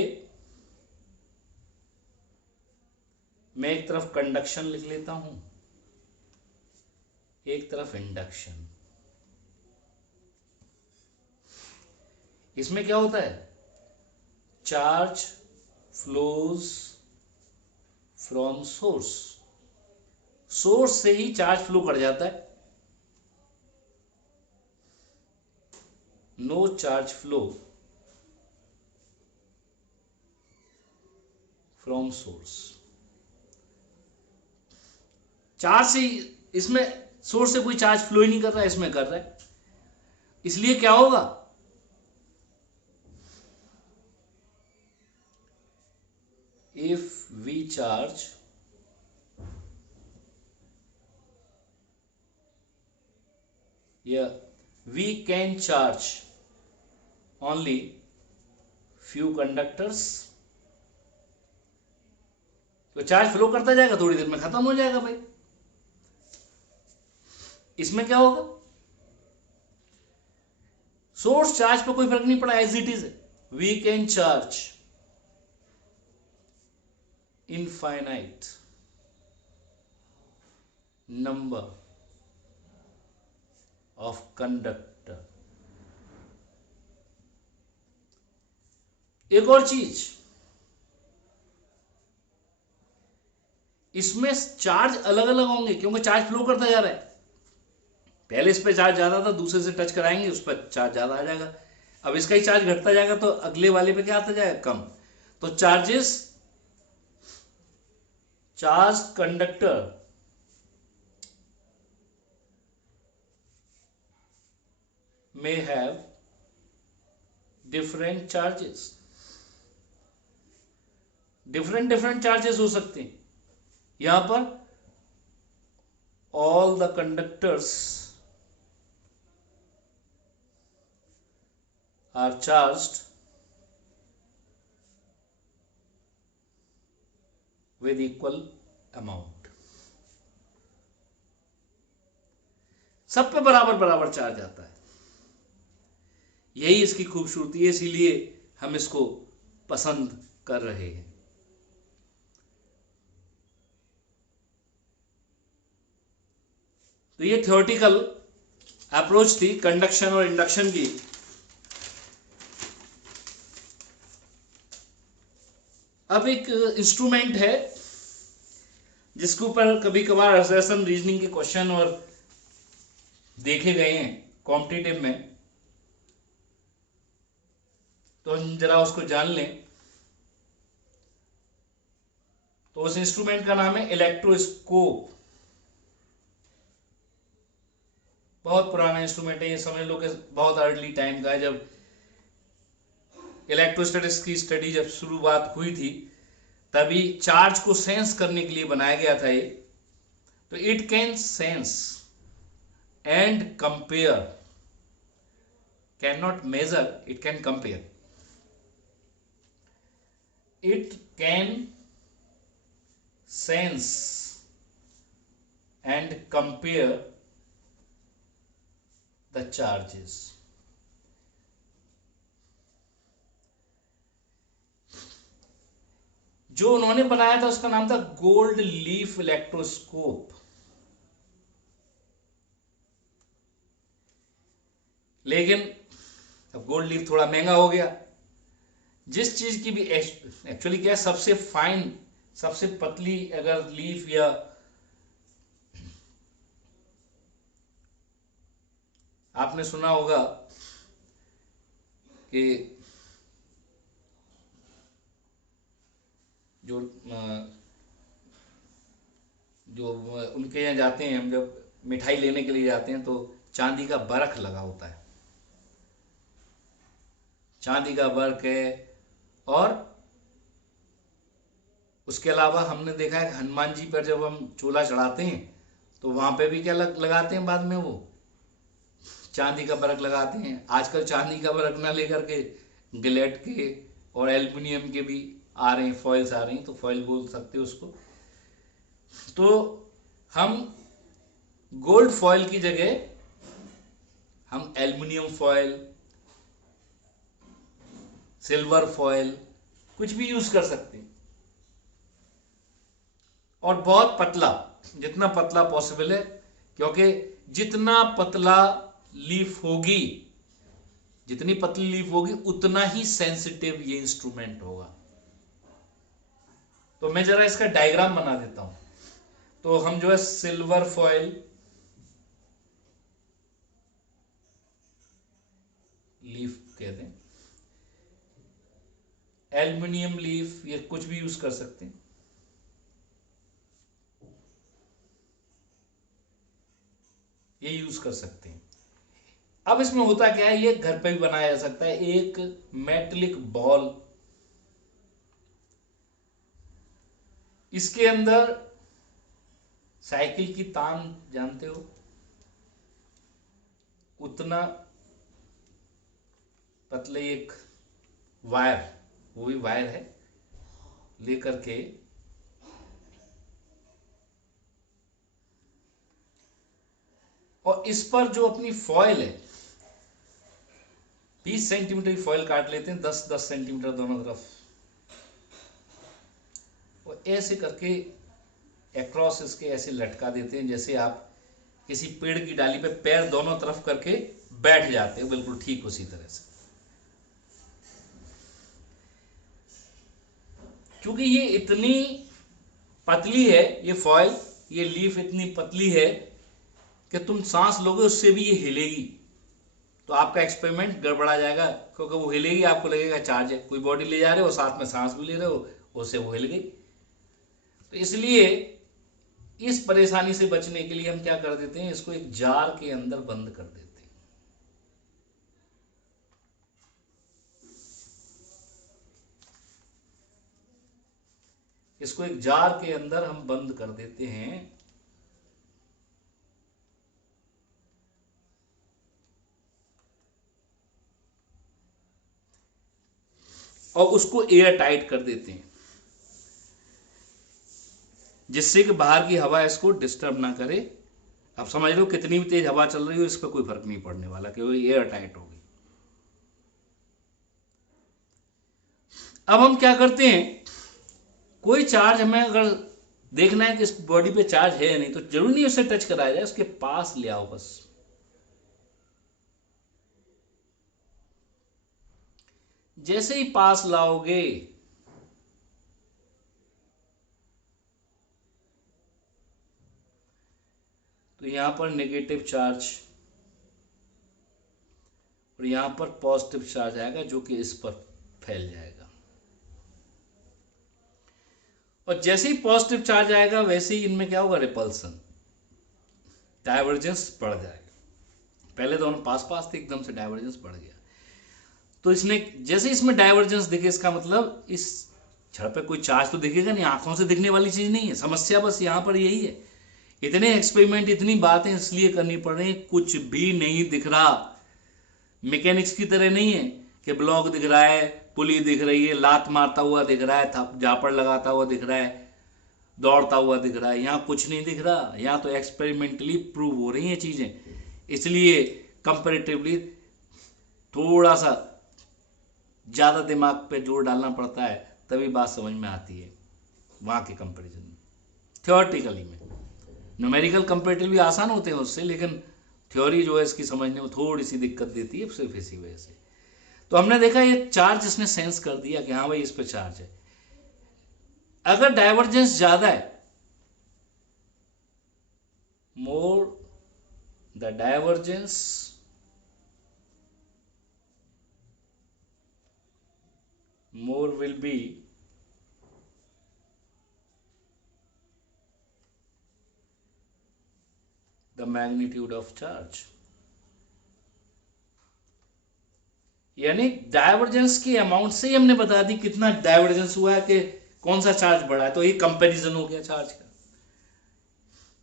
मैं एक तरफ कंडक्शन लिख लेता हूं, एक तरफ इंडक्शन। इसमें क्या होता है, charge flows from source, source से ही चार्ज फ्लो कर जाता है, no charge flow from source. Charge से इसमें सोर्स से कोई चार्ज फ्लो ही नहीं कर रहा है, इसमें कर रहा है, इसलिए क्या होगा, if we charge we can charge only few conductors, तो चार्ज फ्लो करता जाएगा, थोड़ी देर में खत्म हो जाएगा भाई। इसमें क्या होगा, सोर्स चार्ज पे कोई फर्क नहीं पड़ा, as it is we can charge infinite, number of conductor। एक और चीज, इसमें चार्ज अलग अलग होंगे क्योंकि चार्ज फ्लो करता जा रहा है। पहले इस पे चार्ज ज्यादा था, दूसरे से टच कराएंगे उस पर चार्ज ज्यादा आ जाएगा। अब इसका ही चार्ज घटता जाएगा तो अगले वाले पे क्या आता जाएगा, कम। तो charge conductor may have different charges। Different charges हो सकते हैं। यहां पर all the conductors are charged with equal amount। सब पे बराबर बराबर चार्ज आता है। यही इसकी खूबसूरती है, इसीलिए हम इसको पसंद कर रहे हैं। तो ये थ्योरेटिकल अप्रोच थी कंडक्शन और इंडक्शन की। अब एक इंस्ट्रूमेंट है जिसके ऊपर कभी कभार असर्शन रीजनिंग के क्वेश्चन और देखे गए हैं कॉम्पिटिटिव में, तो हम जरा उसको जान लें। तो उस इंस्ट्रूमेंट का नाम है इलेक्ट्रोस्कोप। बहुत पुराना इंस्ट्रूमेंट है, ये समझ लो कि बहुत अर्ली टाइम का है। जब इलेक्ट्रोस्टैटिक्स की स्टडी जब शुरुआत हुई थी तभी चार्ज को सेंस करने के लिए बनाया गया था ये। तो it can sense and compare, can not measure, it can compare. It can sense and compare the charges. जो उन्होंने बनाया था उसका नाम था गोल्ड लीफ इलेक्ट्रोस्कोप। लेकिन अब गोल्ड लीफ थोड़ा महंगा हो गया। जिस चीज की भी एक्चुअली क्या है, सबसे फाइन, सबसे पतली अगर लीफ, या आपने सुना होगा कि जो जो उनके यहाँ जाते हैं, हम जब मिठाई लेने के लिए जाते हैं तो चांदी का बरख लगा होता है, चांदी का बरख है। और उसके अलावा हमने देखा है हनुमान जी पर जब हम चोला चढ़ाते हैं तो वहां पे भी क्या लगाते हैं, बाद में वो चांदी का बरख लगाते हैं। आजकल चांदी का बरख ना लेकर के गिलेट के और एल्युमिनियम के भी आ रहे हैं, फॉइल्स आ रही हैं, तो फॉइल बोल सकते हो उसको। तो हम गोल्ड फॉइल की जगह हम एल्युमिनियम फॉइल, सिल्वर फॉइल, कुछ भी यूज कर सकते हैं। और बहुत पतला, जितना पतला पॉसिबल है, क्योंकि जितना पतला लीफ होगी, जितनी पतली लीफ होगी उतना ही सेंसिटिव ये इंस्ट्रूमेंट होगा। तो मैं जरा इसका डायग्राम बना देता हूं। तो हम जो है सिल्वर फॉइल लीफ कहते हैं, एल्युमिनियम लीफ, ये कुछ भी यूज कर सकते हैं। ये यूज कर सकते हैं। अब इसमें होता क्या है, ये घर पे भी बनाया जा सकता है। एक मेटलिक बॉल, इसके अंदर साइकिल की तान जानते हो, उतना पतले एक वायर, वो भी वायर है, लेकर के और इस पर जो अपनी फॉइल है, 20 सेंटीमीटर की फॉइल काट लेते हैं, 10-10 सेंटीमीटर दोनों तरफ, और ऐसे करके अक्रॉस इसके ऐसे लटका देते हैं जैसे आप किसी पेड़ की डाली पे पैर दोनों तरफ करके बैठ जाते हो, बिल्कुल ठीक उसी तरह से। क्योंकि ये इतनी पतली है, ये फॉयल, ये लीफ इतनी पतली है कि तुम सांस लोगे उससे भी ये हिलेगी, तो आपका एक्सपेरिमेंट गड़बड़ा जाएगा, क्योंकि वो हिलेगी, आपको लगेगा चार्ज है। कोई बॉडी ले जा रहे हो, साथ में सांस भी ले रहे हो, उससे वो हिल गई। तो इसलिए इस परेशानी से बचने के लिए हम क्या कर देते हैं, इसको एक जार के अंदर बंद कर देते हैं। इसको एक जार के अंदर हम बंद कर देते हैं, और उसको एयर टाइट कर देते हैं, जिससे कि बाहर की हवा इसको डिस्टर्ब ना करे। आप समझ लो कितनी भी तेज हवा चल रही हो, इस पर कोई फर्क नहीं पड़ने वाला, कि वो एयर टाइट होगी। अब हम क्या करते हैं, कोई चार्ज हमें अगर देखना है कि इस बॉडी पे चार्ज है या नहीं, तो जरूरी नहीं उसे टच कराया जाए, उसके पास ले आओ बस। जैसे ही पास लाओगे, तो यहां पर नेगेटिव चार्ज और यहां पर पॉजिटिव चार्ज आएगा, जो कि इस पर फैल जाएगा। और जैसे ही पॉजिटिव चार्ज आएगा, वैसे ही इनमें क्या होगा, रिपल्सन, डाइवर्जेंस बढ़ जाएगा। पहले दोनों पास पास थे, एकदम से डाइवर्जेंस बढ़ गया। तो इसने जैसे इसमें डाइवर्जेंस दिखे, इसका मतलब इस छड़ पे कोई चार्ज तो दिखेगा नहीं, आंखों से दिखने वाली चीज नहीं है। समस्या बस यहां पर यही है। इतने एक्सपेरिमेंट, इतनी बातें इसलिए करनी पड़ रही, कुछ भी नहीं दिख रहा। मैकेनिक्स की तरह नहीं है कि ब्लॉक दिख रहा है, पुली दिख रही है, लात मारता हुआ दिख रहा है, झापड़ लगाता हुआ दिख रहा है, दौड़ता हुआ दिख रहा है। यहाँ कुछ नहीं दिख रहा, यहाँ तो एक्सपेरिमेंटली प्रूव हो रही हैं चीजें। इसलिए कंपेरेटिवली थोड़ा सा ज्यादा दिमाग पे जोर डालना पड़ता है, तभी बात समझ में आती है वहां के कंपेरिजन में। थियोरटिकली में न्यूमेरिकल कंपेरेटिवली आसान होते हैं उससे, लेकिन थ्योरी जो है इसकी समझने में थोड़ी सी दिक्कत देती है, सिर्फ इसी वजह से। तो हमने देखा ये चार्ज इसने सेंस कर दिया कि हाँ भाई इस पे चार्ज है। अगर डाइवर्जेंस ज्यादा है, more the divergence more will be the magnitude of charge। यानी डाइवर्जेंस की अमाउंट से ही हमने बता दी कितना डाइवर्जेंस हुआ है, कि कौन सा चार्ज बढ़ा है। तो ये कंपैरिजन हो गया चार्ज का।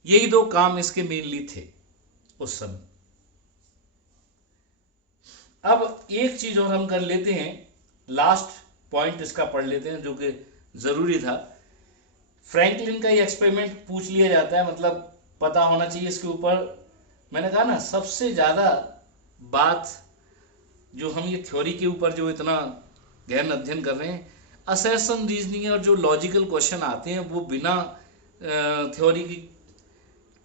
यही दो काम इसके मेनली थे उस समय। अब एक चीज और हम कर लेते हैं, लास्ट पॉइंट इसका पढ़ लेते हैं, जो कि जरूरी था। फ्रैंकलिन का ये एक्सपेरिमेंट पूछ लिया जाता है, मतलब पता होना चाहिए इसके ऊपर। मैंने कहा ना, सबसे ज्यादा बात जो हम ये थ्योरी के ऊपर जो इतना गहन अध्ययन कर रहे हैं, असर्शन, रीजनिंग और जो लॉजिकल क्वेश्चन आते हैं, वो बिना थ्योरी की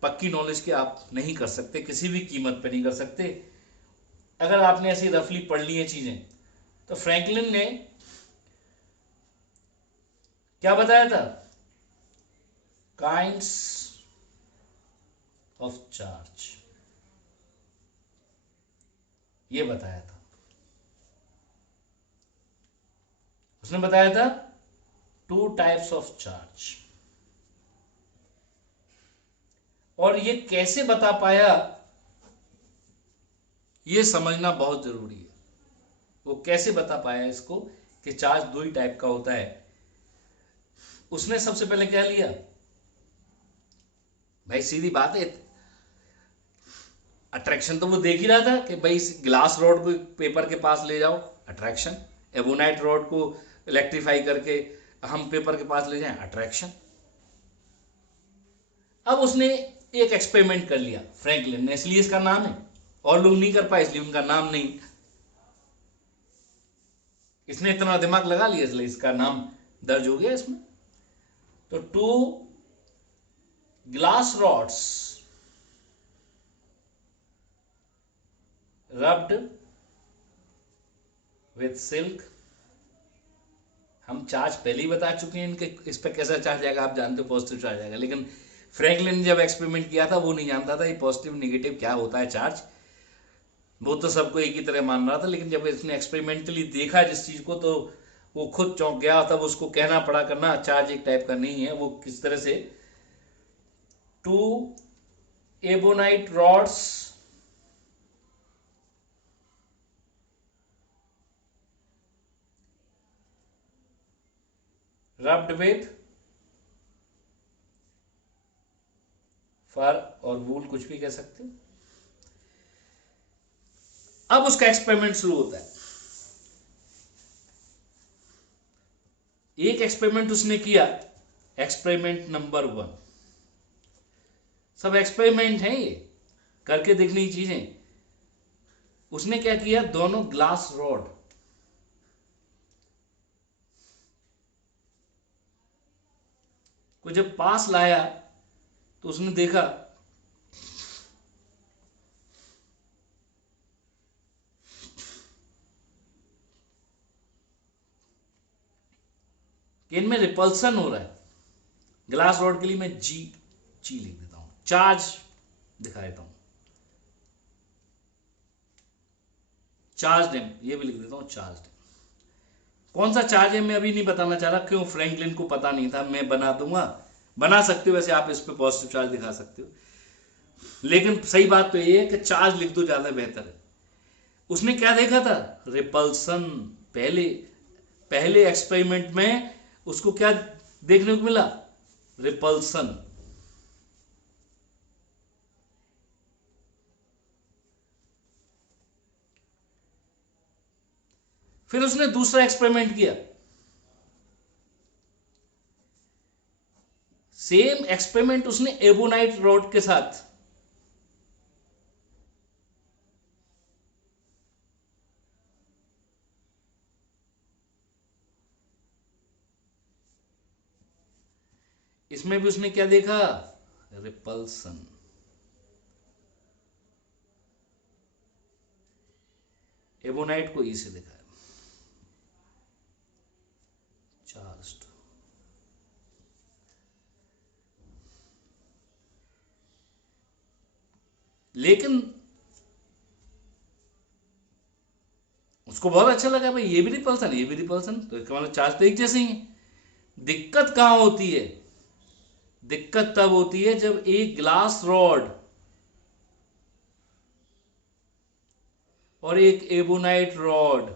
पक्की नॉलेज के आप नहीं कर सकते, किसी भी कीमत पे नहीं कर सकते। अगर आपने ऐसी रफली पढ़ ली है चीजें, तो फ्रैंकलिन ने क्या बताया था, काइंड्स ऑफ चार्ज, ये बताया था। उसने बताया था 2 टाइप्स ऑफ चार्ज। और ये कैसे बता पाया, ये समझना बहुत जरूरी है। वो कैसे बता पाया इसको कि चार्ज 2 ही टाइप का होता है। उसने सबसे पहले क्या लिया भाई, सीधी बात है, अट्रैक्शन तो वो देख ही रहा था कि भाई इस ग्लास रॉड को पेपर के पास ले जाओ, अट्रैक्शन। एबोनाइट रॉड को इलेक्ट्रीफाई करके हम पेपर के पास ले जाएं, अट्रैक्शन। अब उसने एक एक्सपेरिमेंट कर लिया फ्रैंकलिन ने, इसलिए इसका नाम है। और लोग नहीं कर पाए इसलिए उनका नाम नहीं। इसने इतना दिमाग लगा लिया इसलिए इसका नाम दर्ज हो गया इसमें। तो 2 glass rods rubbed with silk। हम चार्ज पहले ही बता चुके हैं इनके, इस पर कैसा चार्ज आएगा आप जानते हो, पॉजिटिव चार्ज आएगा। लेकिन फ्रैंकलिन ने जब एक्सपेरिमेंट किया था वो नहीं जानता था ये पॉजिटिव निगेटिव क्या होता है चार्ज, वो तो सबको एक ही तरह मान रहा था। लेकिन जब इसने एक्सपेरिमेंटली देखा जिस चीज को, तो वो खुद चौंक गया, तब उसको कहना पड़ा करना चार्ज एक टाइप का नहीं है। वो किस तरह से, two ebonite rods rubbed with fur और वूल, कुछ भी कह सकते हो। अब उसका एक्सपेरिमेंट शुरू होता है। एक एक्सपेरिमेंट उसने किया, एक्सपेरिमेंट नंबर 1। सब एक्सपेरिमेंट है ये, करके देखने की चीजें। उसने क्या किया, दोनों ग्लास रॉड को जब पास लाया तो उसने देखा कि इनमें रिपल्सन हो रहा है। ग्लास रॉड के लिए मैं जी लिख देता हूं, चार्ज दिखा देता हूं, चार्ज ये भी लिख देता हूं, चार्ज। कौन सा चार्ज है मैं अभी नहीं बताना चाह रहा, क्यों, फ्रैंकलिन को पता नहीं था, मैं बना दूंगा। बना सकते हो वैसे आप इस पे पॉजिटिव चार्ज दिखा सकते हो, लेकिन सही बात तो ये है कि चार्ज लिख दो, ज्यादा बेहतर है। उसने क्या देखा था, रिपल्सन। पहले पहले एक्सपेरिमेंट में उसको क्या देखने को मिला, रिपल्सन। फिर उसने दूसरा एक्सपेरिमेंट किया, सेम एक्सपेरिमेंट उसने एबोनाइट रॉड के साथ। इसमें भी उसने क्या देखा, रिपल्सन। एबोनाइट को ई से देखा है, चार्ज्ड। लेकिन उसको बहुत अच्छा लगा, भाई ये भी रिपल्सन ये भी रिपल्सन, तो इसका मतलब चार्ज तो एक जैसे ही है। दिक्कत कहां होती है, दिक्कत तब होती है जब एक ग्लास रॉड और एक एबोनाइट रॉड,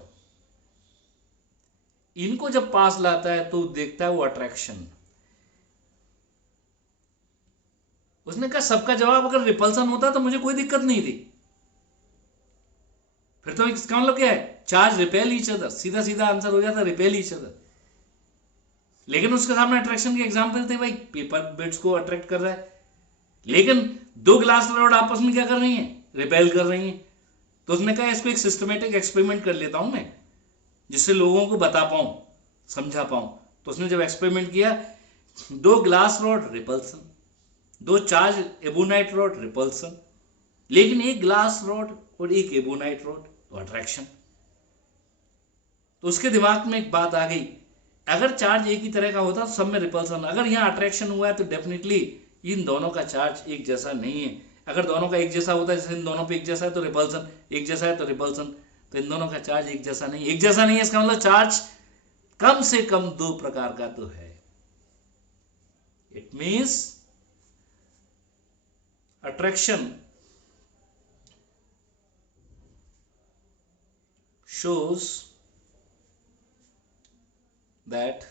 इनको जब पास लाता है तो देखता है वो अट्रैक्शन। उसने कहा सबका जवाब अगर रिपल्सन होता तो मुझे कोई दिक्कत नहीं थी, फिर तो इसका मतलब क्या है, चार्ज रिपेल ईच अदर, सीधा सीधा आंसर हो जाता, रिपेल ईच अदर। लेकिन उसके सामने अट्रैक्शन के एग्जाम्पल थे, भाई पेपर बिट्स को अट्रैक्ट कर रहा है, लेकिन दो ग्लास रॉड आपस में क्या कर रही हैं, रिपेल कर रही हैं। तो उसने कहा इसको एक सिस्टमेटिक एक्सपेरिमेंट कर लेता हूं मैं, जिससे लोगों को बता पाऊं, समझा पाऊं। तो उसने जब एक्सपेरिमेंट किया, दो ग्लास रॉड रिपल्सन, दो चार्ज एबोनाइट रॉड रिपल्सन, लेकिन एक ग्लास रॉड और एक एबोनाइट रॉड तो अट्रैक्शन। तो उसके दिमाग में एक बात आ गई, अगर चार्ज एक ही तरह का होता तो सब में रिपल्सन, अगर यहां अट्रैक्शन हुआ है तो डेफिनेटली इन दोनों का चार्ज एक जैसा नहीं है। अगर दोनों का एक जैसा होता है, जैसे इन दोनों पे एक जैसा है तो रिपल्सन, एक जैसा है तो रिपल्सन, तो इन दोनों का चार्ज एक जैसा नहीं, एक जैसा नहीं है इसका मतलब चार्ज कम से कम दो प्रकार का तो है। It means attraction shows that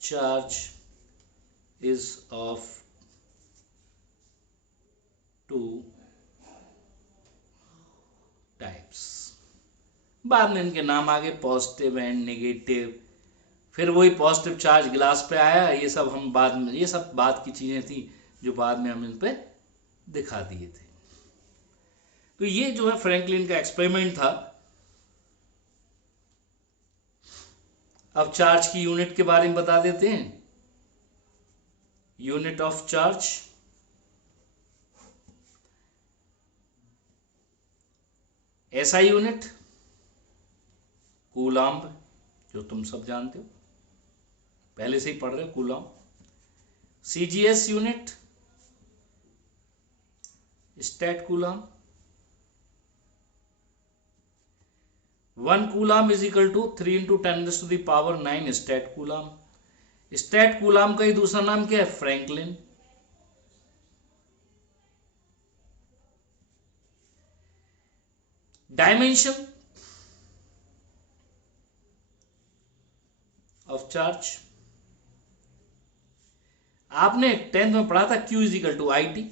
charge is of two types। बाद में इनके नाम आगे, पॉजिटिव एंड नेगेटिव। फिर वही पॉजिटिव चार्ज ग्लास पे आया, ये सब हम बाद में, ये सब बाद की चीजें थी जो बाद में हम इन पे दिखा दिए थे। तो ये जो है फ्रैंकलिन का एक्सपेरिमेंट था। अब चार्ज की यूनिट के बारे में बता देते हैं। Unit of charge, SI unit coulomb, जो तुम सब जानते हो, पहले से ही पढ़ रहे हो coulomb. CGS unit stat coulomb. 1 coulomb is equal to 3 × 10⁹ stat coulomb. Stat coulomb का ही दूसरा नाम क्या है? फ्रैंकलिन। डायमेंशन ऑफ चार्ज, आपने 10th में पढ़ा था Q is equal to I T.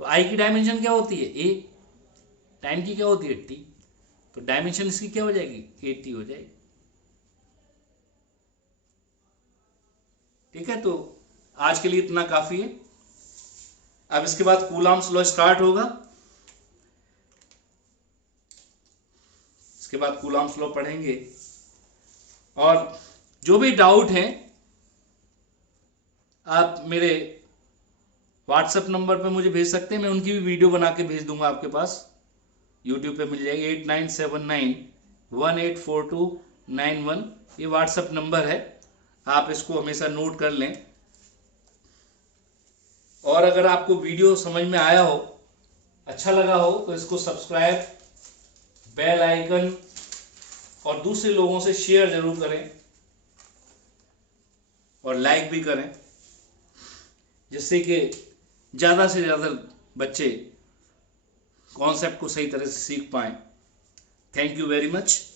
तो आई की डायमेंशन क्या होती है? ए। टाइम की क्या होती है? टी। तो डायमेंशन इसकी क्या हो जाएगी? ए टी हो जाएगी। ठीक है, तो आज के लिए इतना काफी है। अब इसके बाद कूलाम्स लॉ स्टार्ट होगा। इसके बाद कूलाम्स लॉ पढ़ेंगे, और जो भी डाउट है आप मेरे व्हाट्सएप नंबर पे मुझे भेज सकते हैं, मैं उनकी भी वीडियो बना के भेज दूंगा आपके पास, यूट्यूब पे मिल जाएगी। 8979184291 ये व्हाट्सएप नंबर है, आप इसको हमेशा नोट कर लें। और अगर आपको वीडियो समझ में आया हो, अच्छा लगा हो, तो इसको सब्सक्राइब, बेल आइकन और दूसरे लोगों से शेयर जरूर करें और लाइक भी करें, जिससे कि ज़्यादा से ज़्यादा बच्चे कॉन्सेप्ट को सही तरह से सीख पाएं। Thank you very much.